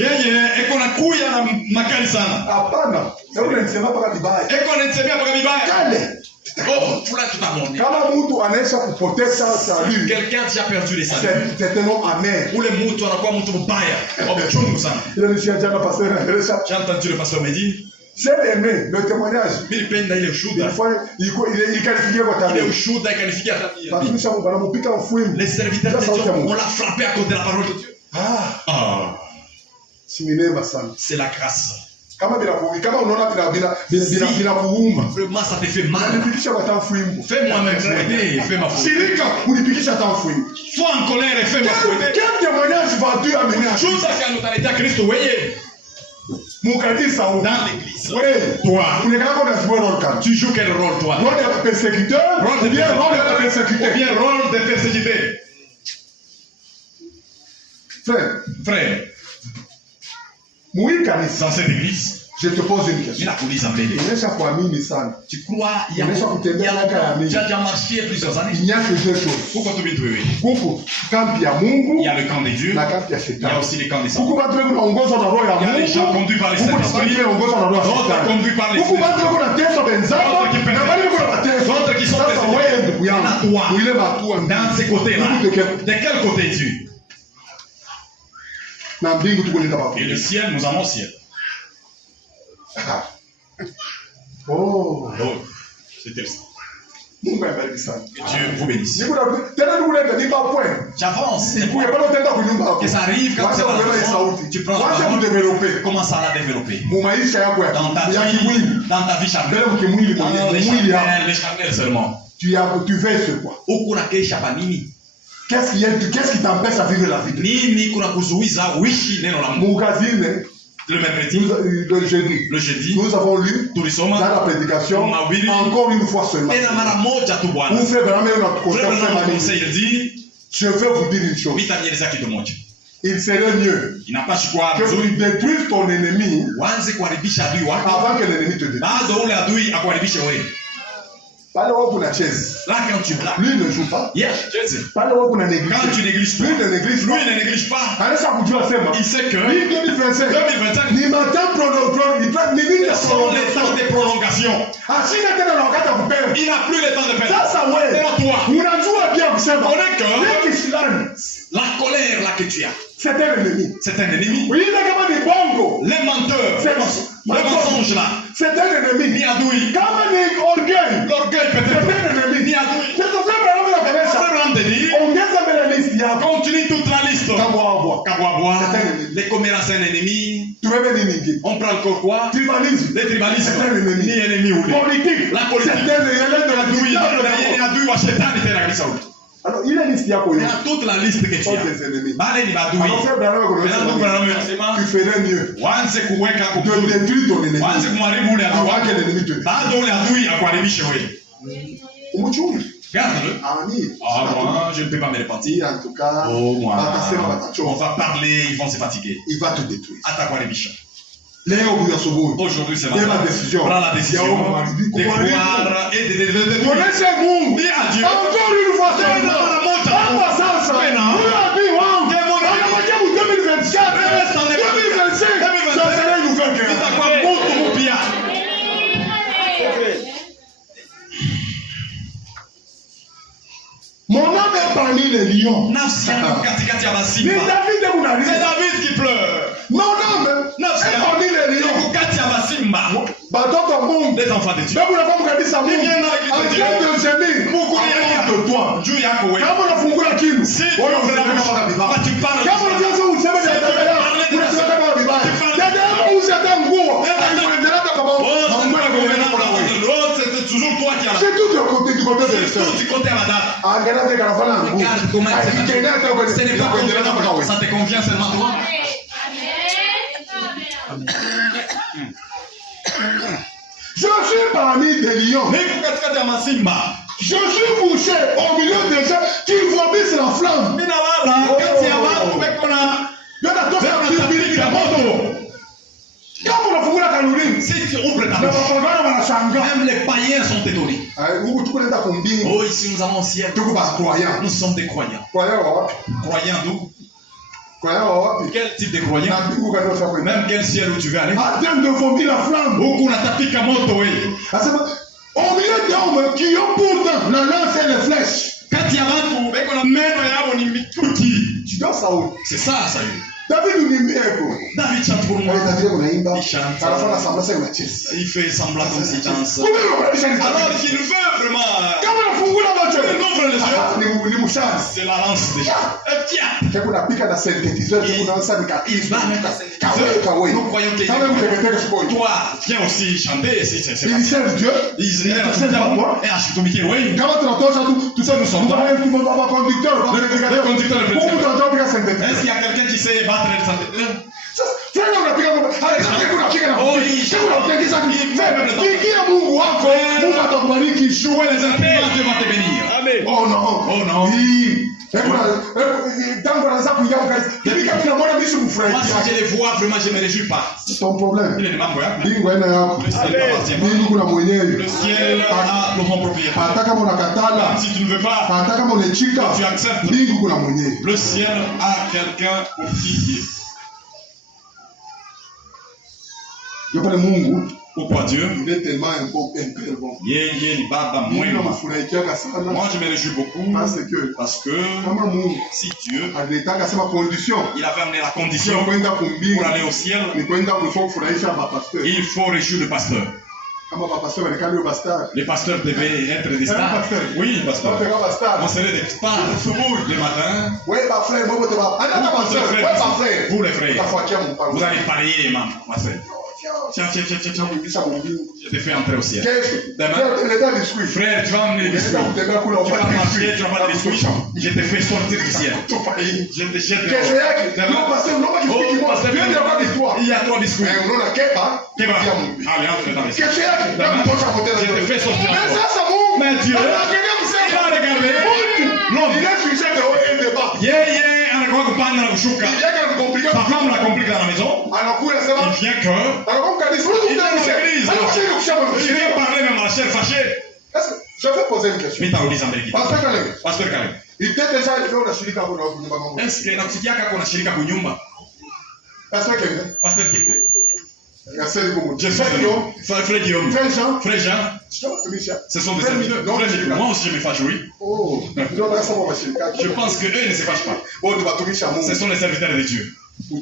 Quelqu'un qui a perdu les saluts. C'est un homme amer. J'ai entendu le pasteur me dire. J'ai aimé le témoignage. Il qualifiait votre il est qualifié à ta vie. Les serviteurs de Dieu, on l'a frappé à cause de la parole de Dieu. C'est la grâce. Vraiment, ça te fait mal. Fais-moi même fouetter, fais-moi fouetter. Sois en colère et fais-moi fouetter. Quel témoignage vas-tu amener à Christ? À Christ, voyez. Dans l'église. Toi. Tu joues quel rôle, toi? Rôle de persécuteur ou bien rôle de persécuté? Ou bien rôle de persécuté. Frère. Dans cette église, je te pose une question. Tu crois il y a déjà marché plusieurs années? Il n'y a que deux choses. Pourquoi tu veux trouver? Il y a le camp de Dieu. Il y a aussi le camp des Satan. Il y a les gens conduits par les Saint-Esprit. D'autres conduits par les Saint-Esprit. D'autres qui sont précédés. Il y en a toi. Dans ces côtés-là. De quel côté es-tu? Et le ciel, nous avons le ciel. C'était ça. Que Dieu vous bénisse. J'avance. Que ça arrive quand tu prends la parole. Commence à la développer. Dans ta vie charnelle. Dans les charnelles seulement. Tu verses quoi? Qu'est-ce qui t'empêche à vivre la vie? Le mercredi, le jeudi, nous avons lu dans la prédication encore une fois cela. Je veux vous dire une chose. Il serait mieux que vous détruisez ton ennemi avant que l'ennemi te détruise. Là, quand tu blagues, lui ne joue pas. Quand tu négliges pas, lui ne néglige pas. Il sait que 2025, ce sont les temps de prolongation. Il n'a plus le temps de perdre. C'est à toi. Connais que la colère là que tu as, c'est un ennemi. Les menteurs, les mensonges là, c'est un ennemi. Ni adoui. L'orgueil peut-être. Ni adoui. Continue toute la liste. Les commerçants, c'est un ennemi. On prend encore quoi? Les tribalistes. Ni ennemi ou politique. La politique. Alors, il y a toute la liste que tu as. Tu ferais mieux de détruire ton ennemi avant que l'ennemi te détruise. Garde-le. Moi, je ne peux pas me repentir. En tout cas, on va parler, ils vont se fatiguer. Il va te détruire. Aujourd'hui, c'est ma décision. Prends la décision de croire et de dire à Dieu. Encore une fois, c'est mon âme est parmi les lions. C'est David qui pleure. Mon âme est parmi les lions. Les enfants de Dieu. Ils viennent avec de toi. Si tu parles c'est toujours toi qui as la. C'est tout du côté de madame. Regarde comment ce n'est pas convenant. Ça te convient seulement toi. Je suis parmi des lions. Je suis couché au milieu des gens qui vomissent la flamme. Si tu ouvres ta bouche, même les païens sont étonnés. Oh, ici nous avons un ciel. Nous sommes des croyants. Croyants d'où? Quel type de croyant? Même quel ciel où tu veux aller? De vomir la flamme. Au milieu d'hommes qui ont pourtant la lance et les flèches. Tu dois savoir. C'est ça, ça y est. David chante pour moi. Il fait semblant comme s'il danse. Alors qu'il veut vraiment. Il ouvre les yeux. C'est la lance déjà. Nous croyons que toi, viens aussi chanter. Ils servent Dieu. Ils servent toi. Et à Chutomiki, oui. Tout ça, nous sommes. Le conducteur. Est-ce qu'il y a quelqu'un qui sait battre le synthèse? Oh non. Moi, si je les vois, vraiment, je ne me réjouis pas. C'est ton problème. Le ciel a le bon propriétaire. Si tu ne veux pas, tu acceptes. Le ciel a quelqu'un pour qui. Pourquoi Dieu? Il est tellement bon. Moi, je me réjouis beaucoup parce que si Dieu il avait amené la condition pour aller au ciel, il faut réjouir le pasteur. Les pasteurs devaient être des stars. Oui, pasteur. On serait des stars le matin. Vous les frères, vous allez parier, ma frère. Tiens. Je t'ai fait entrer au ciel. Demain, frère, tu vas emmener les biscuits. Tu vas marcher, tu vas avoir des biscuits. Je t'ai fait sortir du ciel. Je te jette demain. Il y a 3 biscuits. Allez, entre dans les ciels. Demain, je t'ai fait sortir. Mais Dieu, il a regardé. L'homme. Sa femme l'a compliqué dans la maison. Il vient que. Il vient parler même à la chère fâchée. Je vais poser une question. Pasteur Kaleng. Il était déjà arrivé au shirika hapo na kunyumba mambo. Est-ce que nakusikia kaka kuna shirika kunyumba? Pasteur Kaleng. Pasteur Kipe. Merci beaucoup. Frère Guillaume. Frère Jean. Ce sont des serviteurs. Moi aussi je me fâche, oui. Oh. Je pense que eux ne se fâchent pas. Ce sont les serviteurs de Dieu. Un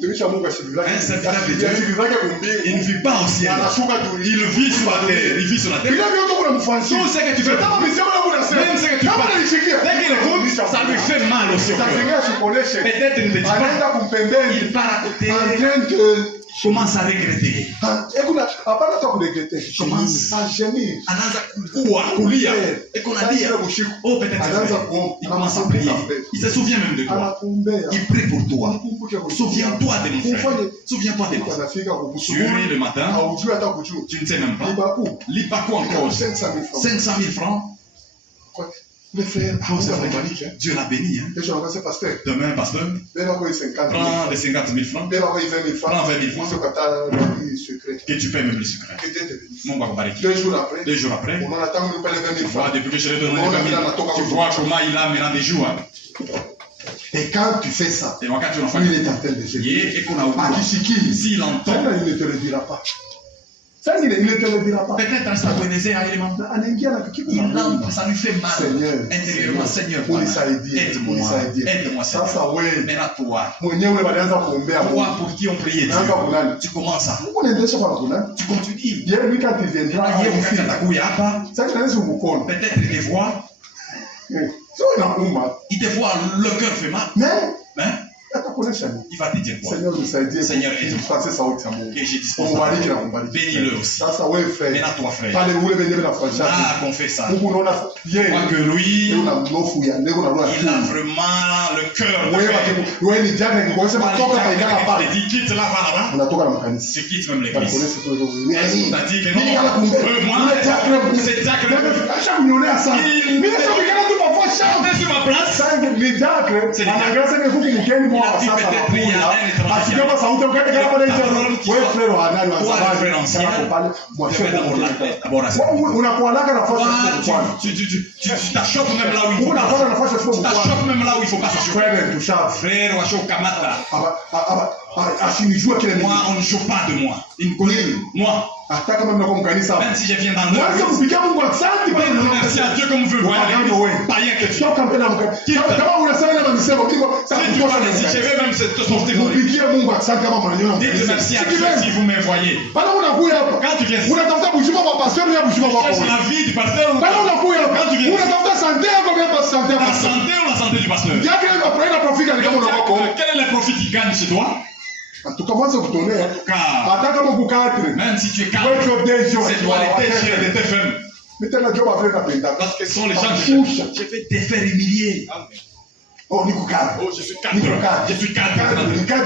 serviteur de Dieu, il ne vit pas au ciel. Il vit sur la terre. Il vit sur la terre. Tout ce que tu fais, même ce que tu fais, dès qu'il écoute, ça lui fait mal aussi au cœur. Peut-être il ne dit pas. Il part à côté. Commence à regretter. Commence à gémir. Kulia. Et qu'on a dit, oh peut-être il commence à prier. Il se souvient même de toi. Il prie pour toi. Souviens-toi de mon frère. Souviens-toi de moi. Tu es le matin. Tu ne sais même pas. Lipaku encore. 500 000 francs. Mes frères, Dieu l'a béni. Hein. Demain, pasteur, prends les 50 000 francs. Prends 20 000 francs. Que tu paies même le secret. Deux jours après, tu vois, depuis que je l'ai donné, tu vois comment il a maintenant des jours. Et quand tu fais ça, il est en train de gérer. S'il entend, il ne te le dira pas. Il ne te le dira pas. Peut-être ça lui fait mal. Seigneur, intérieurement. Seigneur, aide-moi. Mais là, toi, pour qui on priait Dieu, tu commences à. Tu continues. Quand il viendra, peut-être il te voit. Il te voit, le cœur fait mal. Mais il va te dire quoi? Seigneur, aide-moi. Que j'ai dispensé. Bénis-le aussi. Maintenant, toi, frère. Ah, confesse ça. Je crois que lui, il a vraiment le cœur. Il dit quitte là, va là-bas. Tu quittes même l'église. Est-ce qu'on t'a dit que non? Moi, c'est diacre. Il sur ma place. C'est tu t'achoppes même là où il faut pas. Tu t'achoppes même là où il faut pas s'achoper. Frère, moi, on ne joue pas de moi. Il me connaît. Moi. Même si je viens dans le merci à Dieu comme vous voyez. Païen que tu es. Si je vais même te sortir. Dites merci à Dieu si vous me voyez. Quand tu viens, cherche la vie du pasteur. Quand tu viens, la santé ou la santé du pasteur. Quel est le profit qu'il gagne chez toi? En tout cas, moi, c'est vous donner. Même si tu es calme, c'est toi les déchets de tes femmes. Parce que ce sont les gens qui je vais te faire humilier. Oh, je suis cadre. Je suis cadre. Il y a un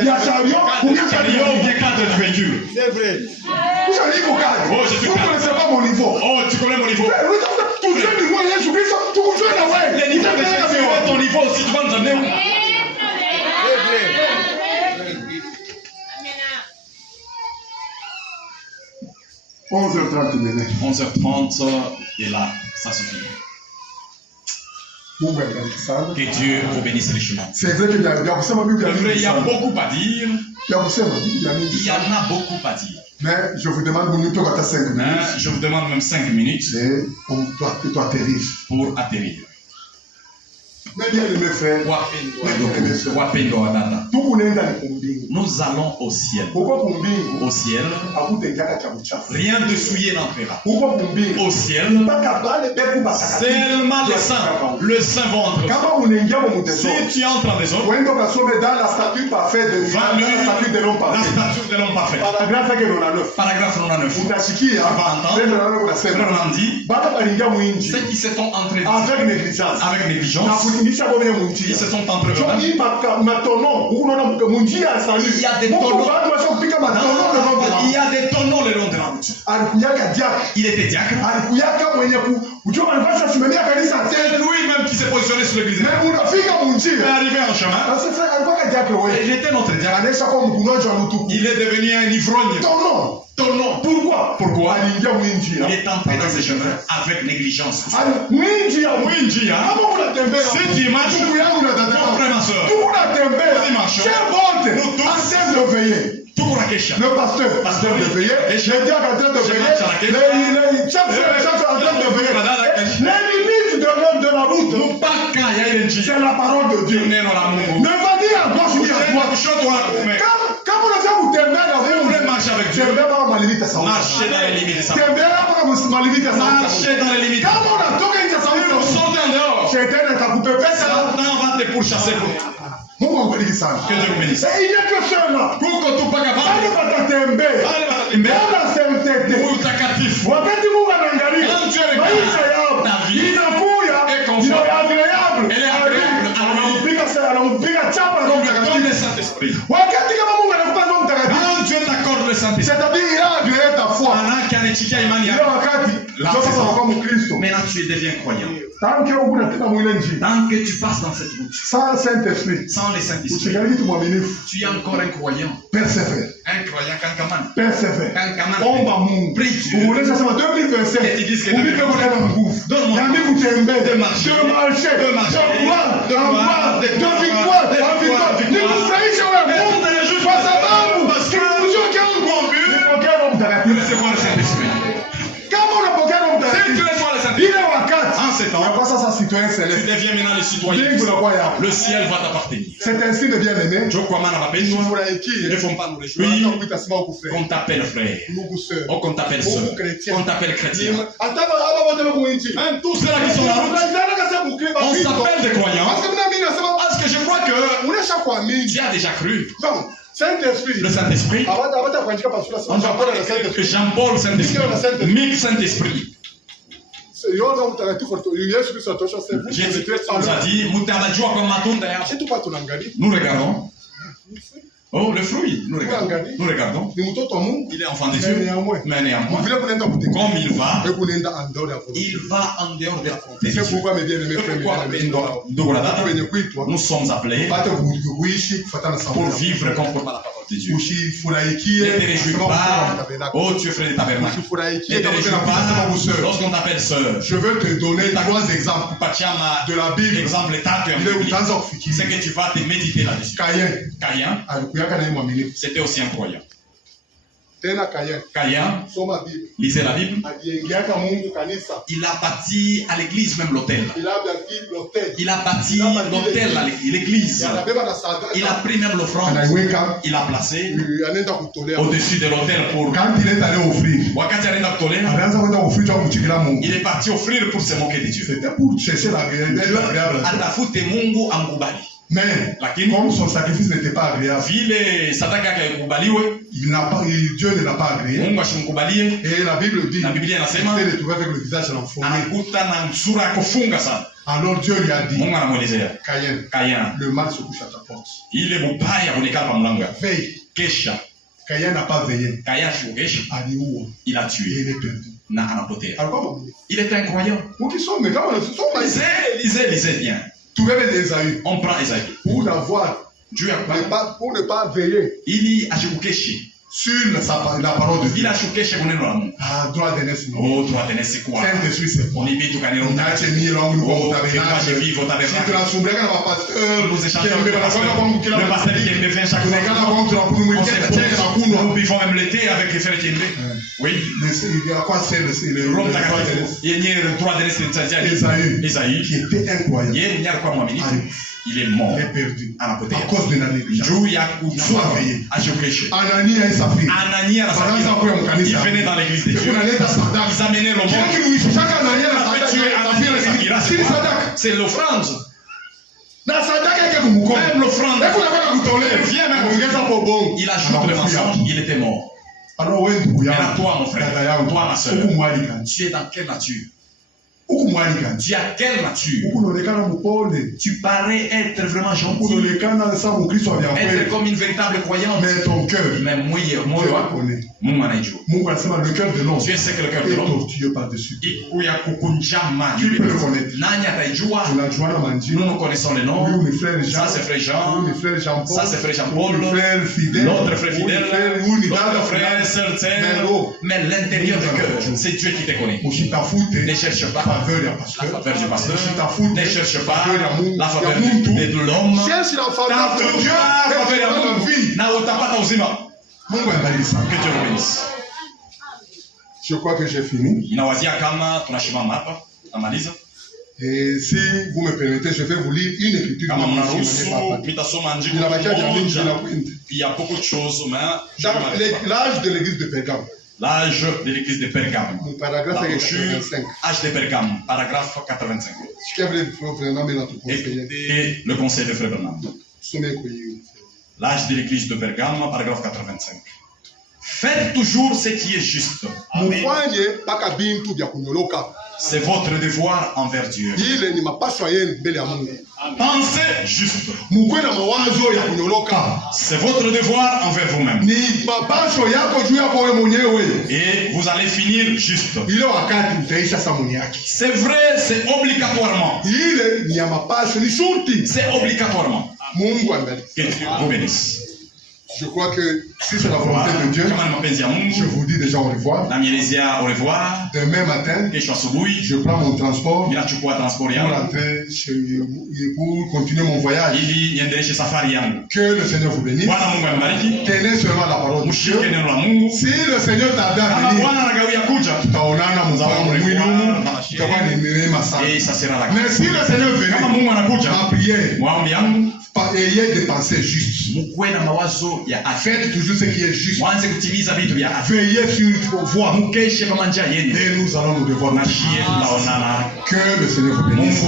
il y a un chariot, ou bien cadre du véhicule. C'est vrai. Oh, je suis cadre. Vous ne connaissez pas mon niveau. Oh, tu connais mon niveau. Tout le niveau, il y a Jésus-Christ. Tout le monde, les niveaux de Jésus, ton niveau aussi, tu vas nous donner où? 11h30 maintenant. 11h30 et là, ça suffit. Que Dieu vous bénisse richement. C'est vrai qu'il y a beaucoup à dire. Il y en a beaucoup à dire. Mais je vous demande 5 minutes. Je vous demande même 5 minutes. Pour atterrir. Pour atterrir. Mais bien mes frères, nous allons au ciel. Au ciel, rien de souillé n'entrera. Au ciel, seulement le saint va entrer. Si tu entres en désordre, dans la statue parfaite de l'homme parfait. Paragraphe 99. Ceux qui se sont entrés avec négligence, ils se sont entrés. Il y a des tonneaux le long de la route. Il était diacre. C'est lui-même qui s'est positionné sur l'église. Il est arrivé en chemin. Il était notre diacre. Il est devenu un ivrogne. ton nom. Pourquoi? Il est entré dans ce chemin avec négligence. Si dimanche, mon frère, ma soeur, dimanche, nous tous, le pasteur de veiller, le diacre en train de veiller, les chefs en train de veiller. Les limites de la route, c'est la parole de Dieu. Ne va dire à gauche ni à droite. Quand vous le faites, vous t'aimez la route. marcher avec Dieu. Marchez dans les limites de sa Marchez dans les limites. Quand on a tout gagné, ça va sortir en dehors. Satan va te pourchasser. Que Dieu vous bénisse. Et il n'y a que cela. Kuko tu pas capable. Utakatifu. Wakati Mungu anaangalia maisha yao inakuya agreeable, anampiga chapa Roho Mtakatifu. Wakati kama Mungu anakupa Roho Mtakatifu, c'est-à-dire il a agréé ta foi. Ile wakati sasa unakuwa Mkristo. Maintenant tu deviens croyant. Tant que tu passes dans cette route, sans Saint-Esprit, sans les Saint-Esprit, tu es encore un croyant. Persévère. Un croyant kankaman. Persévère. Kankaman. Omba Mungu. Vous voulez ça 2027. Et tu dis que vous dites que vous êtes en gouffre. de marcher, de victoire. Ne vous soyez sur la route. Pas à Bamou. Parce que vous êtes en bon but. C'est quoi le Saint-Esprit? Comment on a poké l'homme d'Arabie? Il est wakati. En ce temps, tu deviens maintenant le citoyen. Le ciel va t'appartenir. C'est ainsi de bien aimé. Ne font pas nous réjouir. On t'appelle frère. On t'appelle soeur. On t'appelle chrétien. Même tous ceux-là qui sont là, on s'appelle des croyants. Parce que je crois que tu as déjà cru. Saint-Esprit. Le Saint-Esprit. Que Jean-Paul Saint-Esprit. Mick Saint-Esprit. Jésus nous a dit, nous regardons. Oh, le fruit, nous regardons. Il est enfant de Dieu, mais néanmoins, comme il va en dehors de la frontière. C'est pourquoi, nous sommes appelés pour vivre conformément à la parole de Dieu. Ne te réjouis pas, oh tu es frère de tabernacle. Ne te réjouis pas lorsqu'on t'appelle sœur. Je veux te donner 3 exemples de la Bible. C'est que tu vas te méditer là-dessus. Caïn, c'était aussi un croyant. Caïn, lisez la Bible. Il a bâti à l'église même l'autel. Il a bâti l'autel à l'église. Il a pris même l'offrande. Il a placé au-dessus de l'autel pour. Quand il est allé offrir, il est parti offrir pour se moquer de Dieu. C'était pour chercher l'agréable. Mais comme son sacrifice n'était pas agréable, Dieu ne l'a pas agréé. Et la Bible dit qu'il s'est retrouvé avec le visage enfoncé. Alors Dieu lui a dit, Caïn, le mal se couche à ta porte. Veille. Caïn n'a pas veillé. Il a tué. Et il est perdu. Il est incroyant. Lisez bien. On prend Esaïe. Pour l'avoir, pour ne pas veiller. Il a shukeshe sur la parole de Dieu. Il a shukeshe kuneno la Mungu. Droit d'aînesse. Oh, droit d'aînesse c'est quoi? Saint-Esprit c'est quoi? On y vit tout canelo. On a tenu l'angle au tabernacle. Je vis au tabernacle. Si tu l'as soumis avec le pasteur, nous échangeons le pasteur qui aime bien chaque jour. Nous vivons même l'été avec les frères qui aiment. Oui. À quoi sert le Rome takatifu? Il y a le droit d'aînesse de Esaïe qui était incroyable. Il est mort. Il est perdu. À cause de la négligence. Sois veillé. Anani et Saphir. Il venait dans l'église de Dieu. Ils amenaient le monde. C'est l'offrande. Même l'offrande. Il ajoute le mensonge. Il était mort. Alors, oui, toi, mon frère, toi, ma soeur, tu es dans quelle nature? Tu as quelle nature? Tu parais être vraiment gentil, être comme une véritable croyante. Mais ton cœur, mais moi, le cœur de l'homme tu sais que le cœur de est l'homme tortueux par-dessus. tu peux le reconnaître. Nous nous connaissons les noms. Oui, frère Jean. Ça c'est frère Jean. Oui, frère Jean-Paul. Ça c'est frère Jean-Paul. Oui, frère fidèle. L'autre frère fidèle. L'autre frère certain. Mais l'intérieur du cœur, c'est Dieu qui te connaît. Ne cherche pas la faveur du pasteur. Ne cherche pas la faveur de l'homme. Cherche la faveur de Dieu. La faveur de vie. Na utapata uzima. Que Dieu vous bénisse. Je crois que j'ai fini. Inawazia kama tunashimama hapa. Tamaliza. Et si vous me permettez, je vais vous lire une écriture. Il y a beaucoup de choses, mais l'âge de l'église de Pergame. L'âge de l'église de Pergame. Mon paragraphe est 85. Âge de Pergame, paragraphe 85. Écoutez le conseil de Frère Branham. L'âge de l'église de Pergame, paragraphe 85. Faites toujours ce qui est juste. C'est votre devoir envers Dieu. Pensez juste. C'est votre devoir envers vous-même. Et vous allez finir juste. C'est vrai, c'est obligatoirement. C'est obligatoirement. Que Dieu vous bénisse. Je crois que si c'est la volonté de Dieu, je vous dis déjà au revoir. Demain matin, je prends mon transport pour rentrer pour continuer mon voyage. Que le Seigneur vous bénisse. Tenez seulement la parole de Dieu. Si le Seigneur tarde à venir, mais si le Seigneur venait, ma prière, ayez des pensées justes. Faites toujours ce qui est juste. Veillez sur vos voies. Et nous allons nous devoir. Que le Seigneur vous bénisse.